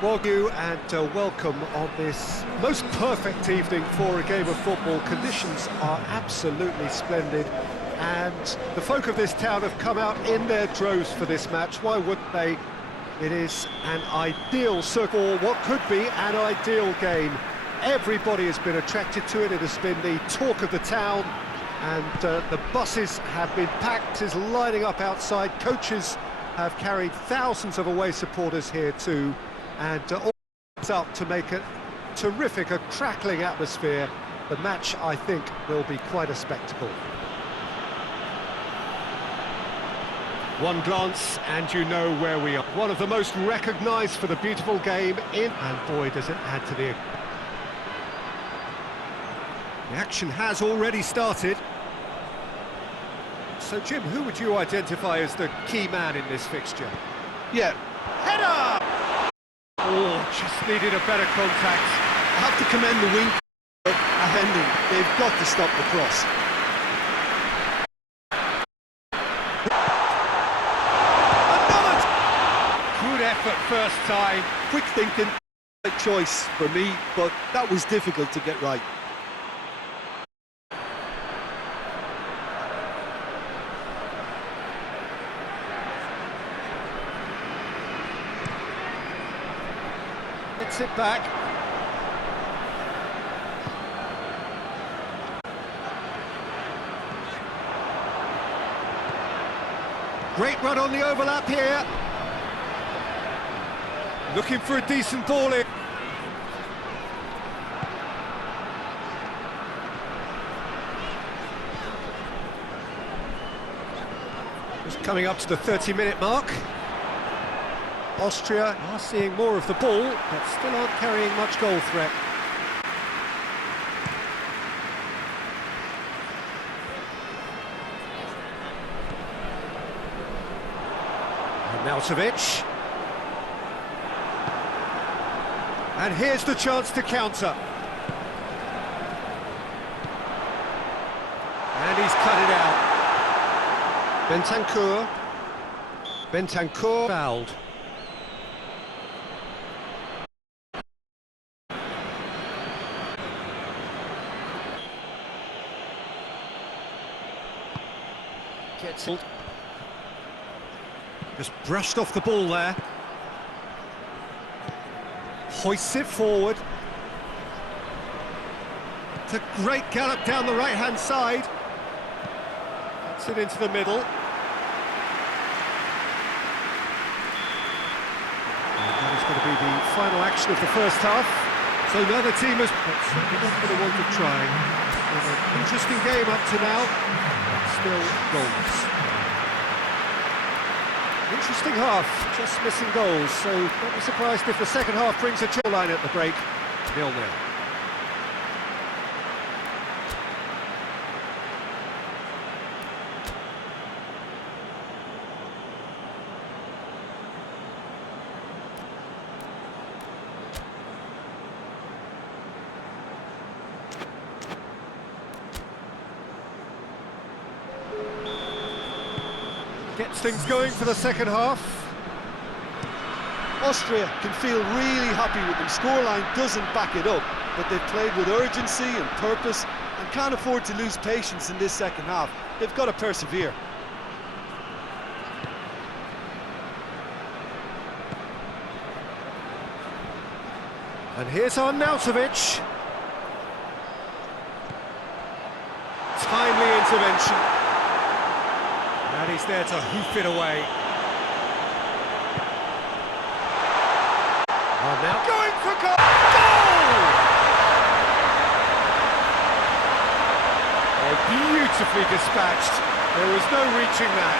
Welcome and welcome on this most perfect evening for a game of football. Conditions are absolutely splendid. and the folk of this town have come out in their droves for this match. Why wouldn't they? It is an ideal circle, what could be an ideal game. Everybody has been attracted to it. It has been the talk of the town, and the buses have been packed, is lining up outside. Coaches have carried thousands of away supporters here too, and all up to make a terrific, a crackling atmosphere. The match, I think, will be quite a spectacle. One glance and you know where we are. One of the most recognised for the beautiful game in, and boy does it add to the action has already started. So Jim, who would you identify as the key man in this fixture? Yeah, Header! Oh, just needed a better contact. I have to commend the wing defending. They've got to stop the cross. Good effort first time. Quick thinking, right choice for me, but that was difficult to get right. Gets it back. Great run on the overlap here. Looking for a decent ball in. Just coming up to the 30-minute mark. Austria are seeing more of the ball, but still aren't carrying much goal threat. Arnautovic. And here's the chance to counter. And he's cut it out. Bentancur fouled. Gets it. Just brushed off the ball there. Hoists it forward. It's a great gallop down the right-hand side. Gets it into the middle. And that is going to be the final action of the first half. So now the team has certainly not for the want of trying. An interesting game up to now, but still goals. Interesting half, just missing goals, so don't be surprised if the second half brings a chill line at the break. 0-0. Gets things going for the second half. Austria can feel really happy with them. Scoreline doesn't back it up, but they've played with urgency and purpose and can't afford to lose patience in this second half. They've got to persevere. And here's Arnautovic. Timely intervention. And he's there to hoof it away. Oh, now going for goal! Goal! Oh, beautifully dispatched. There was no reaching that.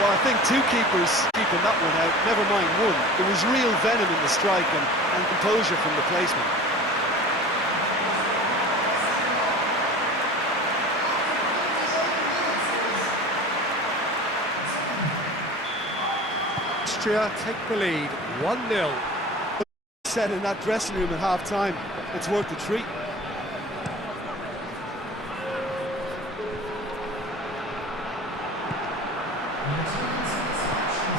Well, I think two keepers keeping that one out, never mind one. There was real venom in the strike and composure from the placement. Austria take the lead, 1-0. Said in that dressing room at half-time, it's worth the treat.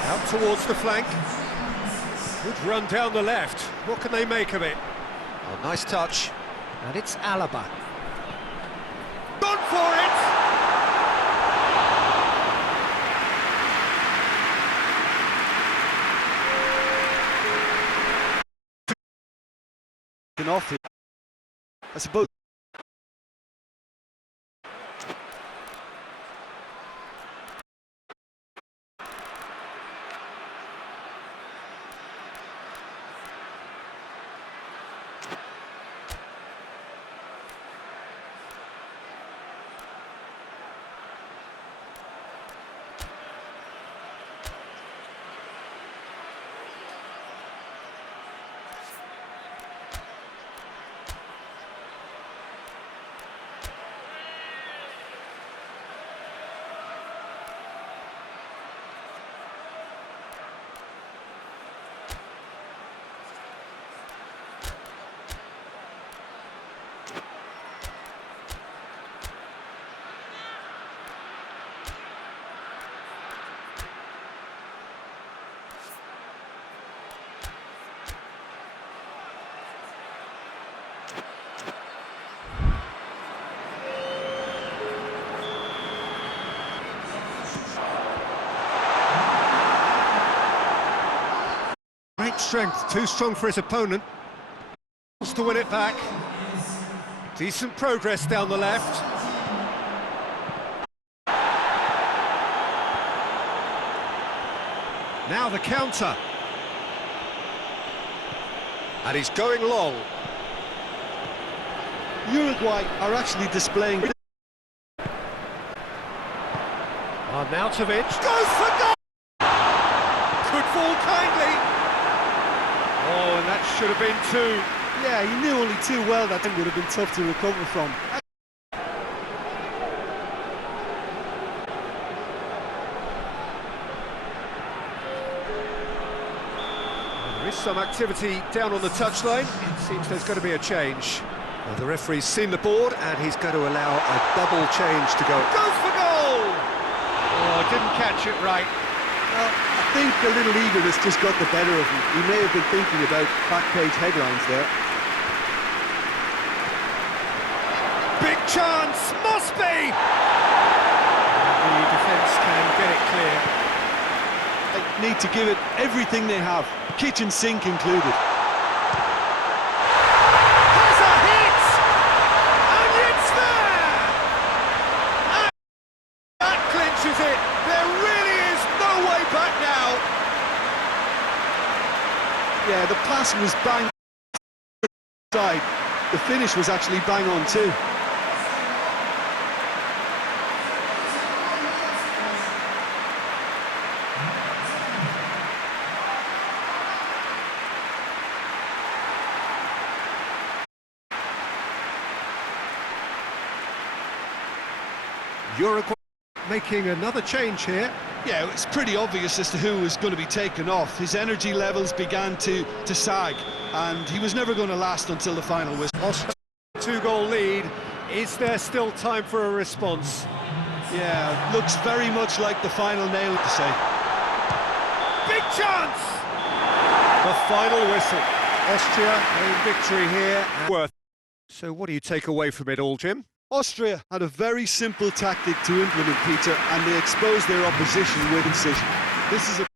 Out towards the flank. Good run down the left. What can they make of it? Oh, nice touch. And it's Alaba. Gone for it! taken off here. I suppose. Great strength, too strong for his opponent. Wants to win it back. Decent progress down the left. Now the counter. And he's going long. Uruguay are actually displaying. Arnautovic goes for goal! Could fall kindly. Oh, and that should have been two. Yeah, he knew only too well that thing would have been tough to recover from. There is some activity down on the touchline. It seems there's going to be a change. Well, the referee's seen the board and he's going to allow a double change to go. Goes for goal! Oh, didn't catch it right. Well, I think a little eagerness just got the better of him. He may have been thinking about back-page headlines there. Big chance, must be! The defence can get it clear. They need to give it everything they have, kitchen sink included. Has a hit! And it's there! And that clinches it. There really is no way back now. Yeah, the pass was bang side. The finish was actually bang on too. Uruguay making another change here. Yeah, it's pretty obvious as to who was going to be taken off. His energy levels began to sag, and he was never going to last until the final whistle. Austria, two-goal lead. Is there still time for a response? Yeah, looks very much like the final nail to say. Big chance! The final whistle. Austria in victory here. Worth. So what do you take away from it all, Jim? Austria had a very simple tactic to implement, Peter, and they exposed their opposition with incision. This is a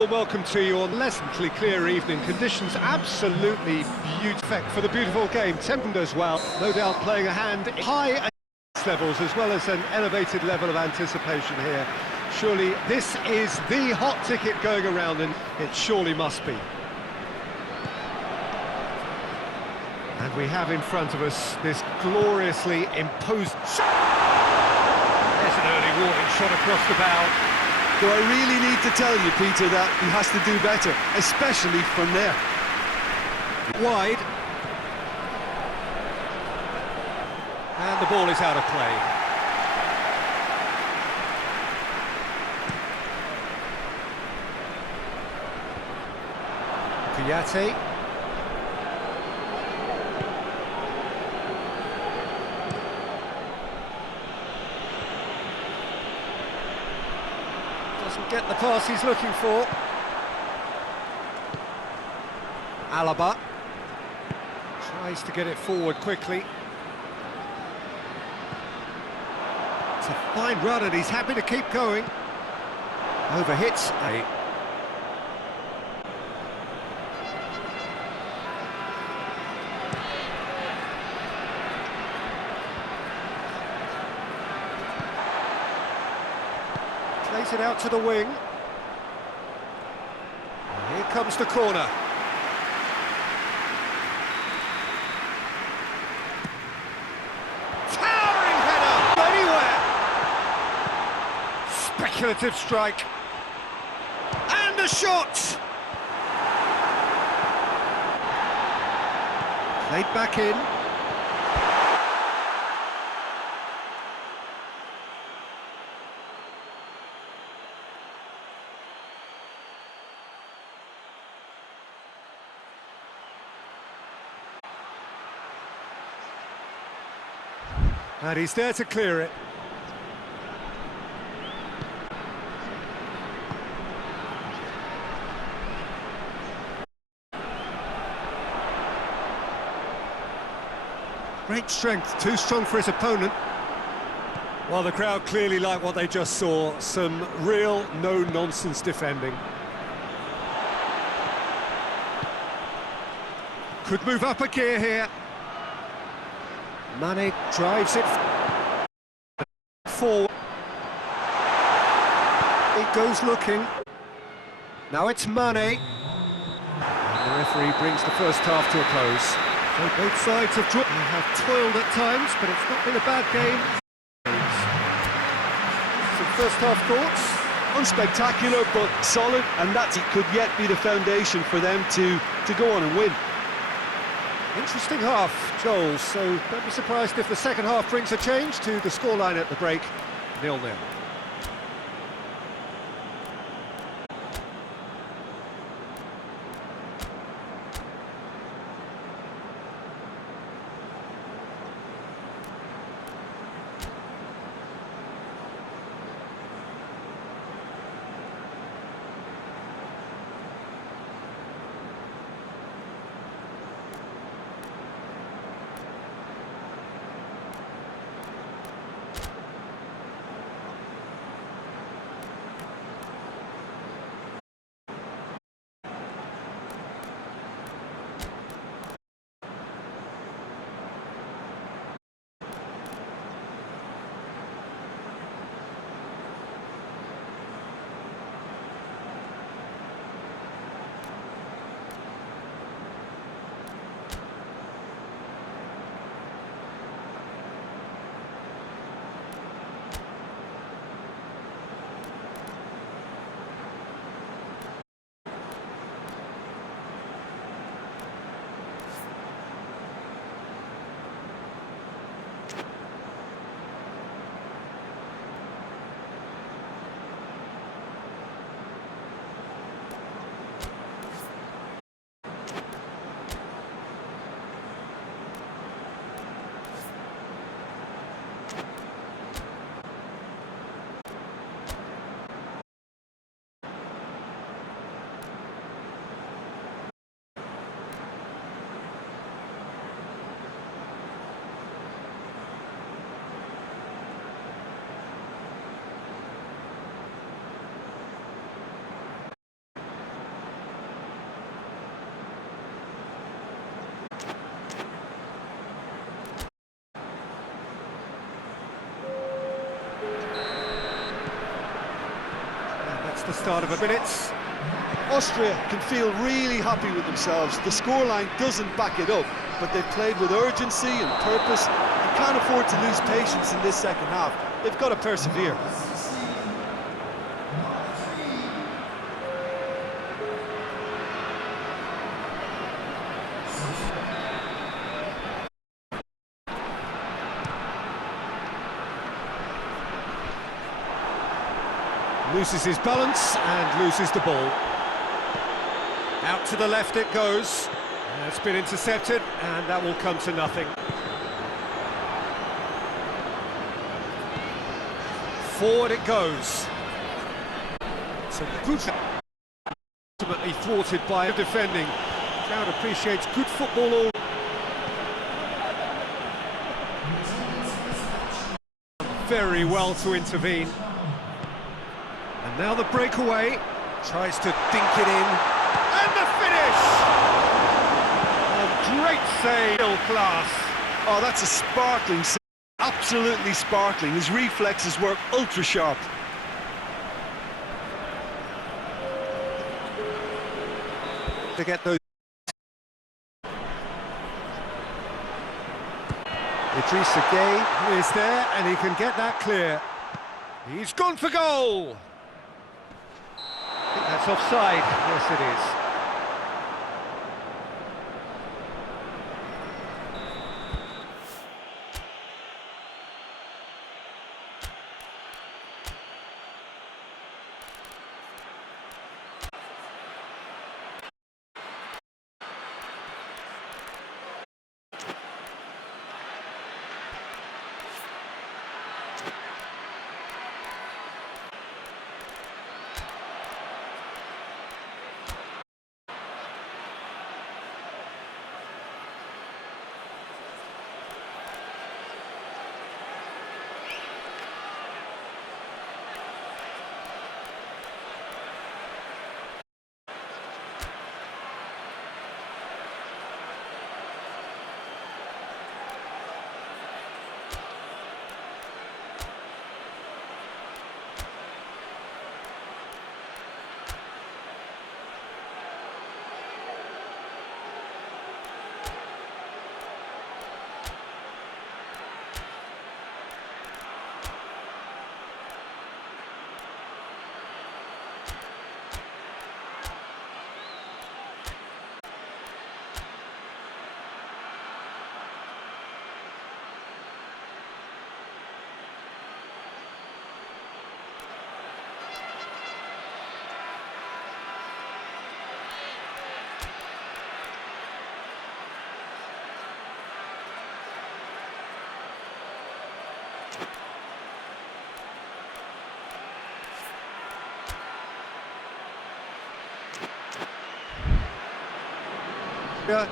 Welcome to your pleasantly clear evening. Conditions absolutely beautiful for the beautiful game. Tempo as well, no doubt playing a hand. High levels as well as an elevated level of anticipation here. Surely this is the hot ticket going around, and it surely must be. And we have in front of us this gloriously imposed shot. There's an early warning shot across the bow. Do I really need to tell you, Peter, that he has to do better, especially from there? Wide. And the ball is out of play. Kuyate. Doesn't get the pass he's looking for. Alaba tries to get it forward quickly. It's a fine run and he's happy to keep going. Overhits. Plays it out to the wing. And here comes the corner. Towering header! Anywhere! Speculative strike. And a shot! Played back in. And he's there to clear it. Great strength, too strong for his opponent. Well, the crowd clearly like what they just saw. Some real no-nonsense defending. Could move up a gear here. Mane drives it forward. It goes looking. Now it's Mane. And the referee brings the first half to a close. So both sides have toiled at times, but it's not been a bad game. Some first half thoughts? Unspectacular, but solid, and that could yet be the foundation for them to go on and win. Interesting half, Joel, so don't be surprised if the second half brings a change to the scoreline at the break, 0-0. the start of a minute. Austria can feel really happy with themselves. The scoreline doesn't back it up, but they've played with urgency and purpose and can't afford to lose patience in this second half. They've got to persevere. Loses his balance and loses the ball. Out to the left it goes. It's been intercepted, and that will come to nothing. Forward it goes. It's a good, ultimately thwarted by defending. Crowd appreciates good football all. Very well to intervene. And now the breakaway. Tries to dink it in. And the finish! A great save, class. Oh, that's a sparkling save. Absolutely sparkling. His reflexes work ultra sharp. To get those. Idrissa Gueye is there, and he can get that clear. He's gone for goal! I think that's offside. Yes, it is.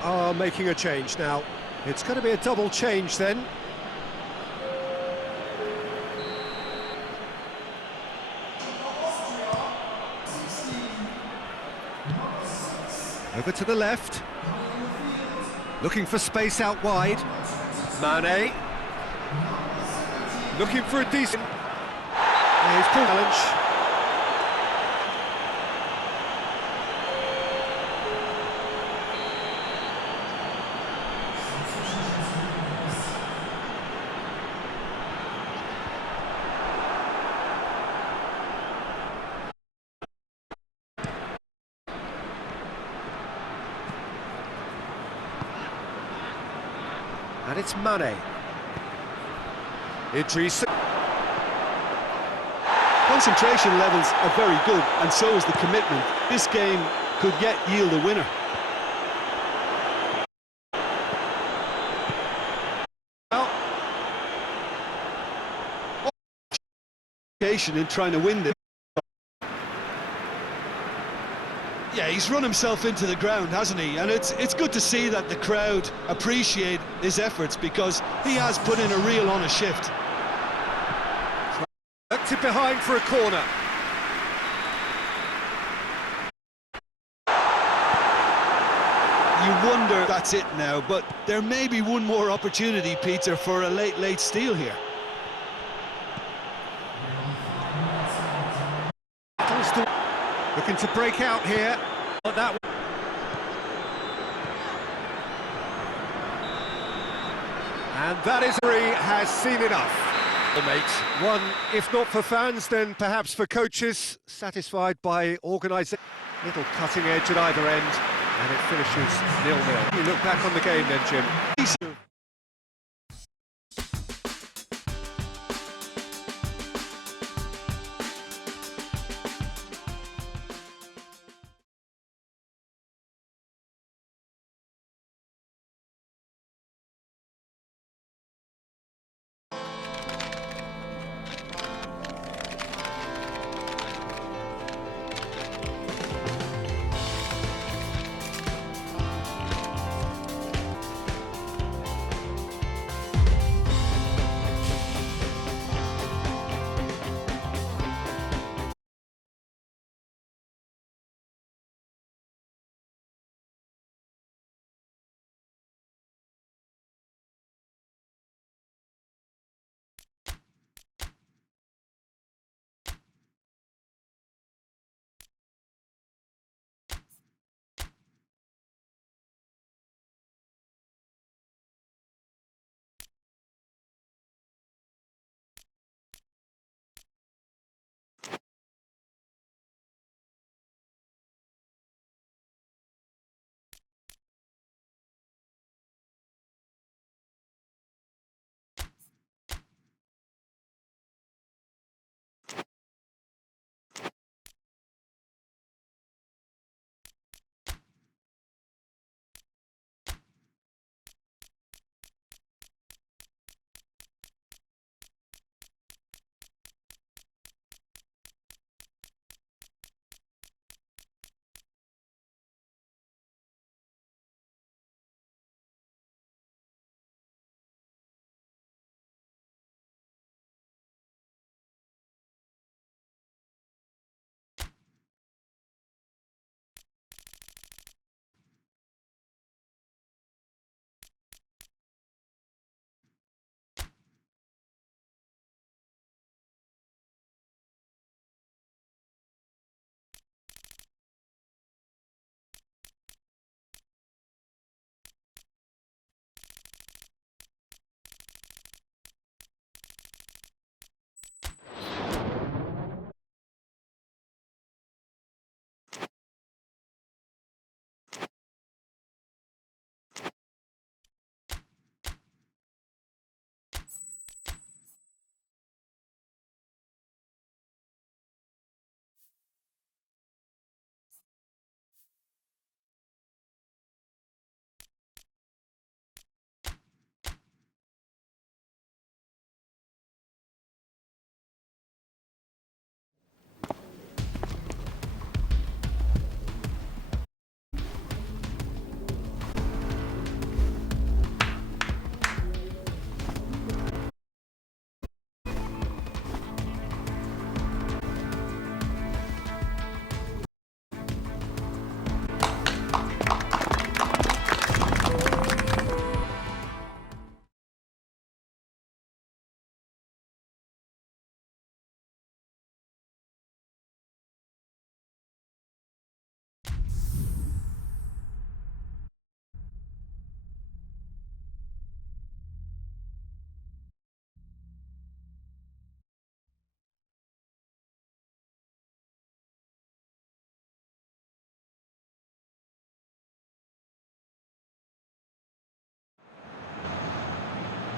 Are making a change now. It's going to be a double change then. Over to the left. Looking for space out wide. Mane. Looking for a decent... He's pulled challenge. And it's Mane. Idrissa. Concentration levels are very good, and so is the commitment. This game could yet yield a winner. Well, in trying to win this. Yeah, he's run himself into the ground, hasn't he? And it's good to see that the crowd appreciate his efforts, because he has put in a real honest shift. Tucked it behind for a corner. You wonder that's it now, but there may be one more opportunity, Peter, for a late steal here. Looking to break out here. That and that is has seen enough. One, if not for fans, then perhaps for coaches, satisfied by organising. Little cutting edge at either end, and it finishes 0-0. You look back on the game then, Jim.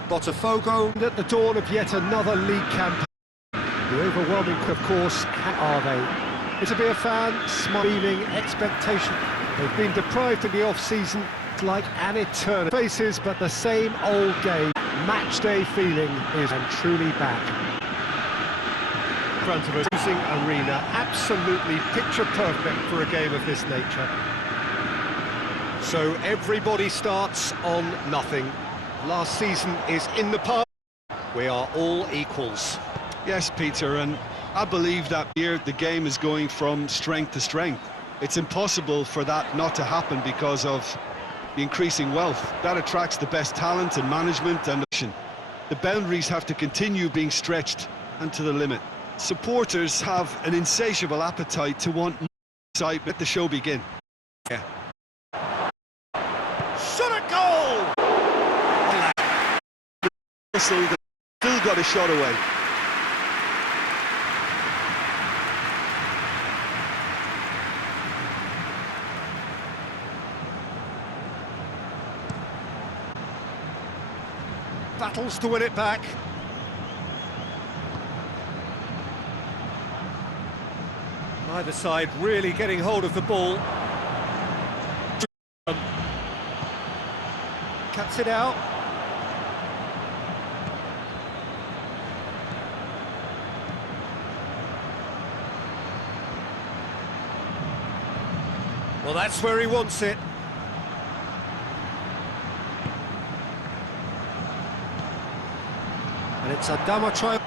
Botafgo at the dawn of yet another league campaign. The overwhelming, of course, are they? It'll be a fan, smiling expectation. They've been deprived in the off-season like an eternity. Faces, but the same old game. Match day feeling is and truly back. In front of us, losing arena, absolutely picture perfect for a game of this nature. So everybody starts on nothing. Last season is in the past. We are all equals. Yes, Peter, and I believe that here the game is going from strength to strength. It's impossible for that not to happen because of the increasing wealth. That attracts the best talent and management and action. The boundaries have to continue being stretched and to the limit. Supporters have an insatiable appetite to want side, let the show begin. Yeah. Shot at goal! So they still got a shot away. Battles to win it back. Either side really getting hold of the ball. Cuts it out. Well, that's where he wants it. And it's Adama trying.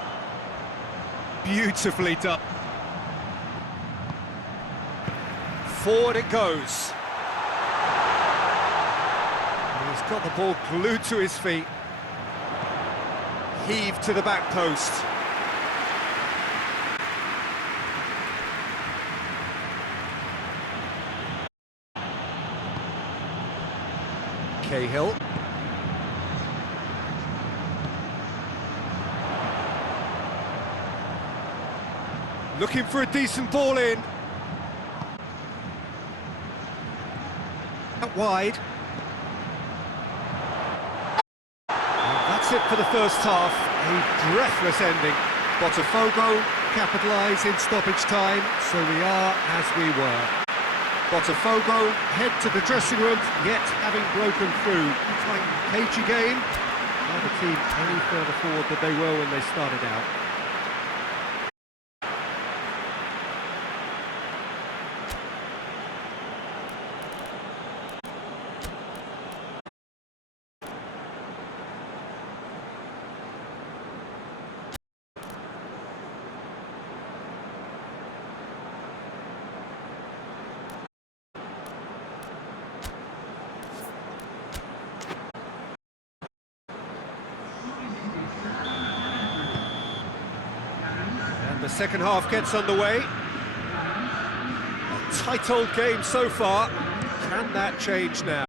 Beautifully done. Forward it goes. And he's got the ball glued to his feet. Heaved to the back post. Cahill. Looking for a decent ball in. Out wide. And that's it for the first half. A breathless ending. Botafogo capitalise in stoppage time, so we are as we were. Botafogo head to the dressing room, yet having broken through. Tight, cagey game. Neither team any further forward than they were when they started out. The second half gets underway. A tight old game so far. Can that change now?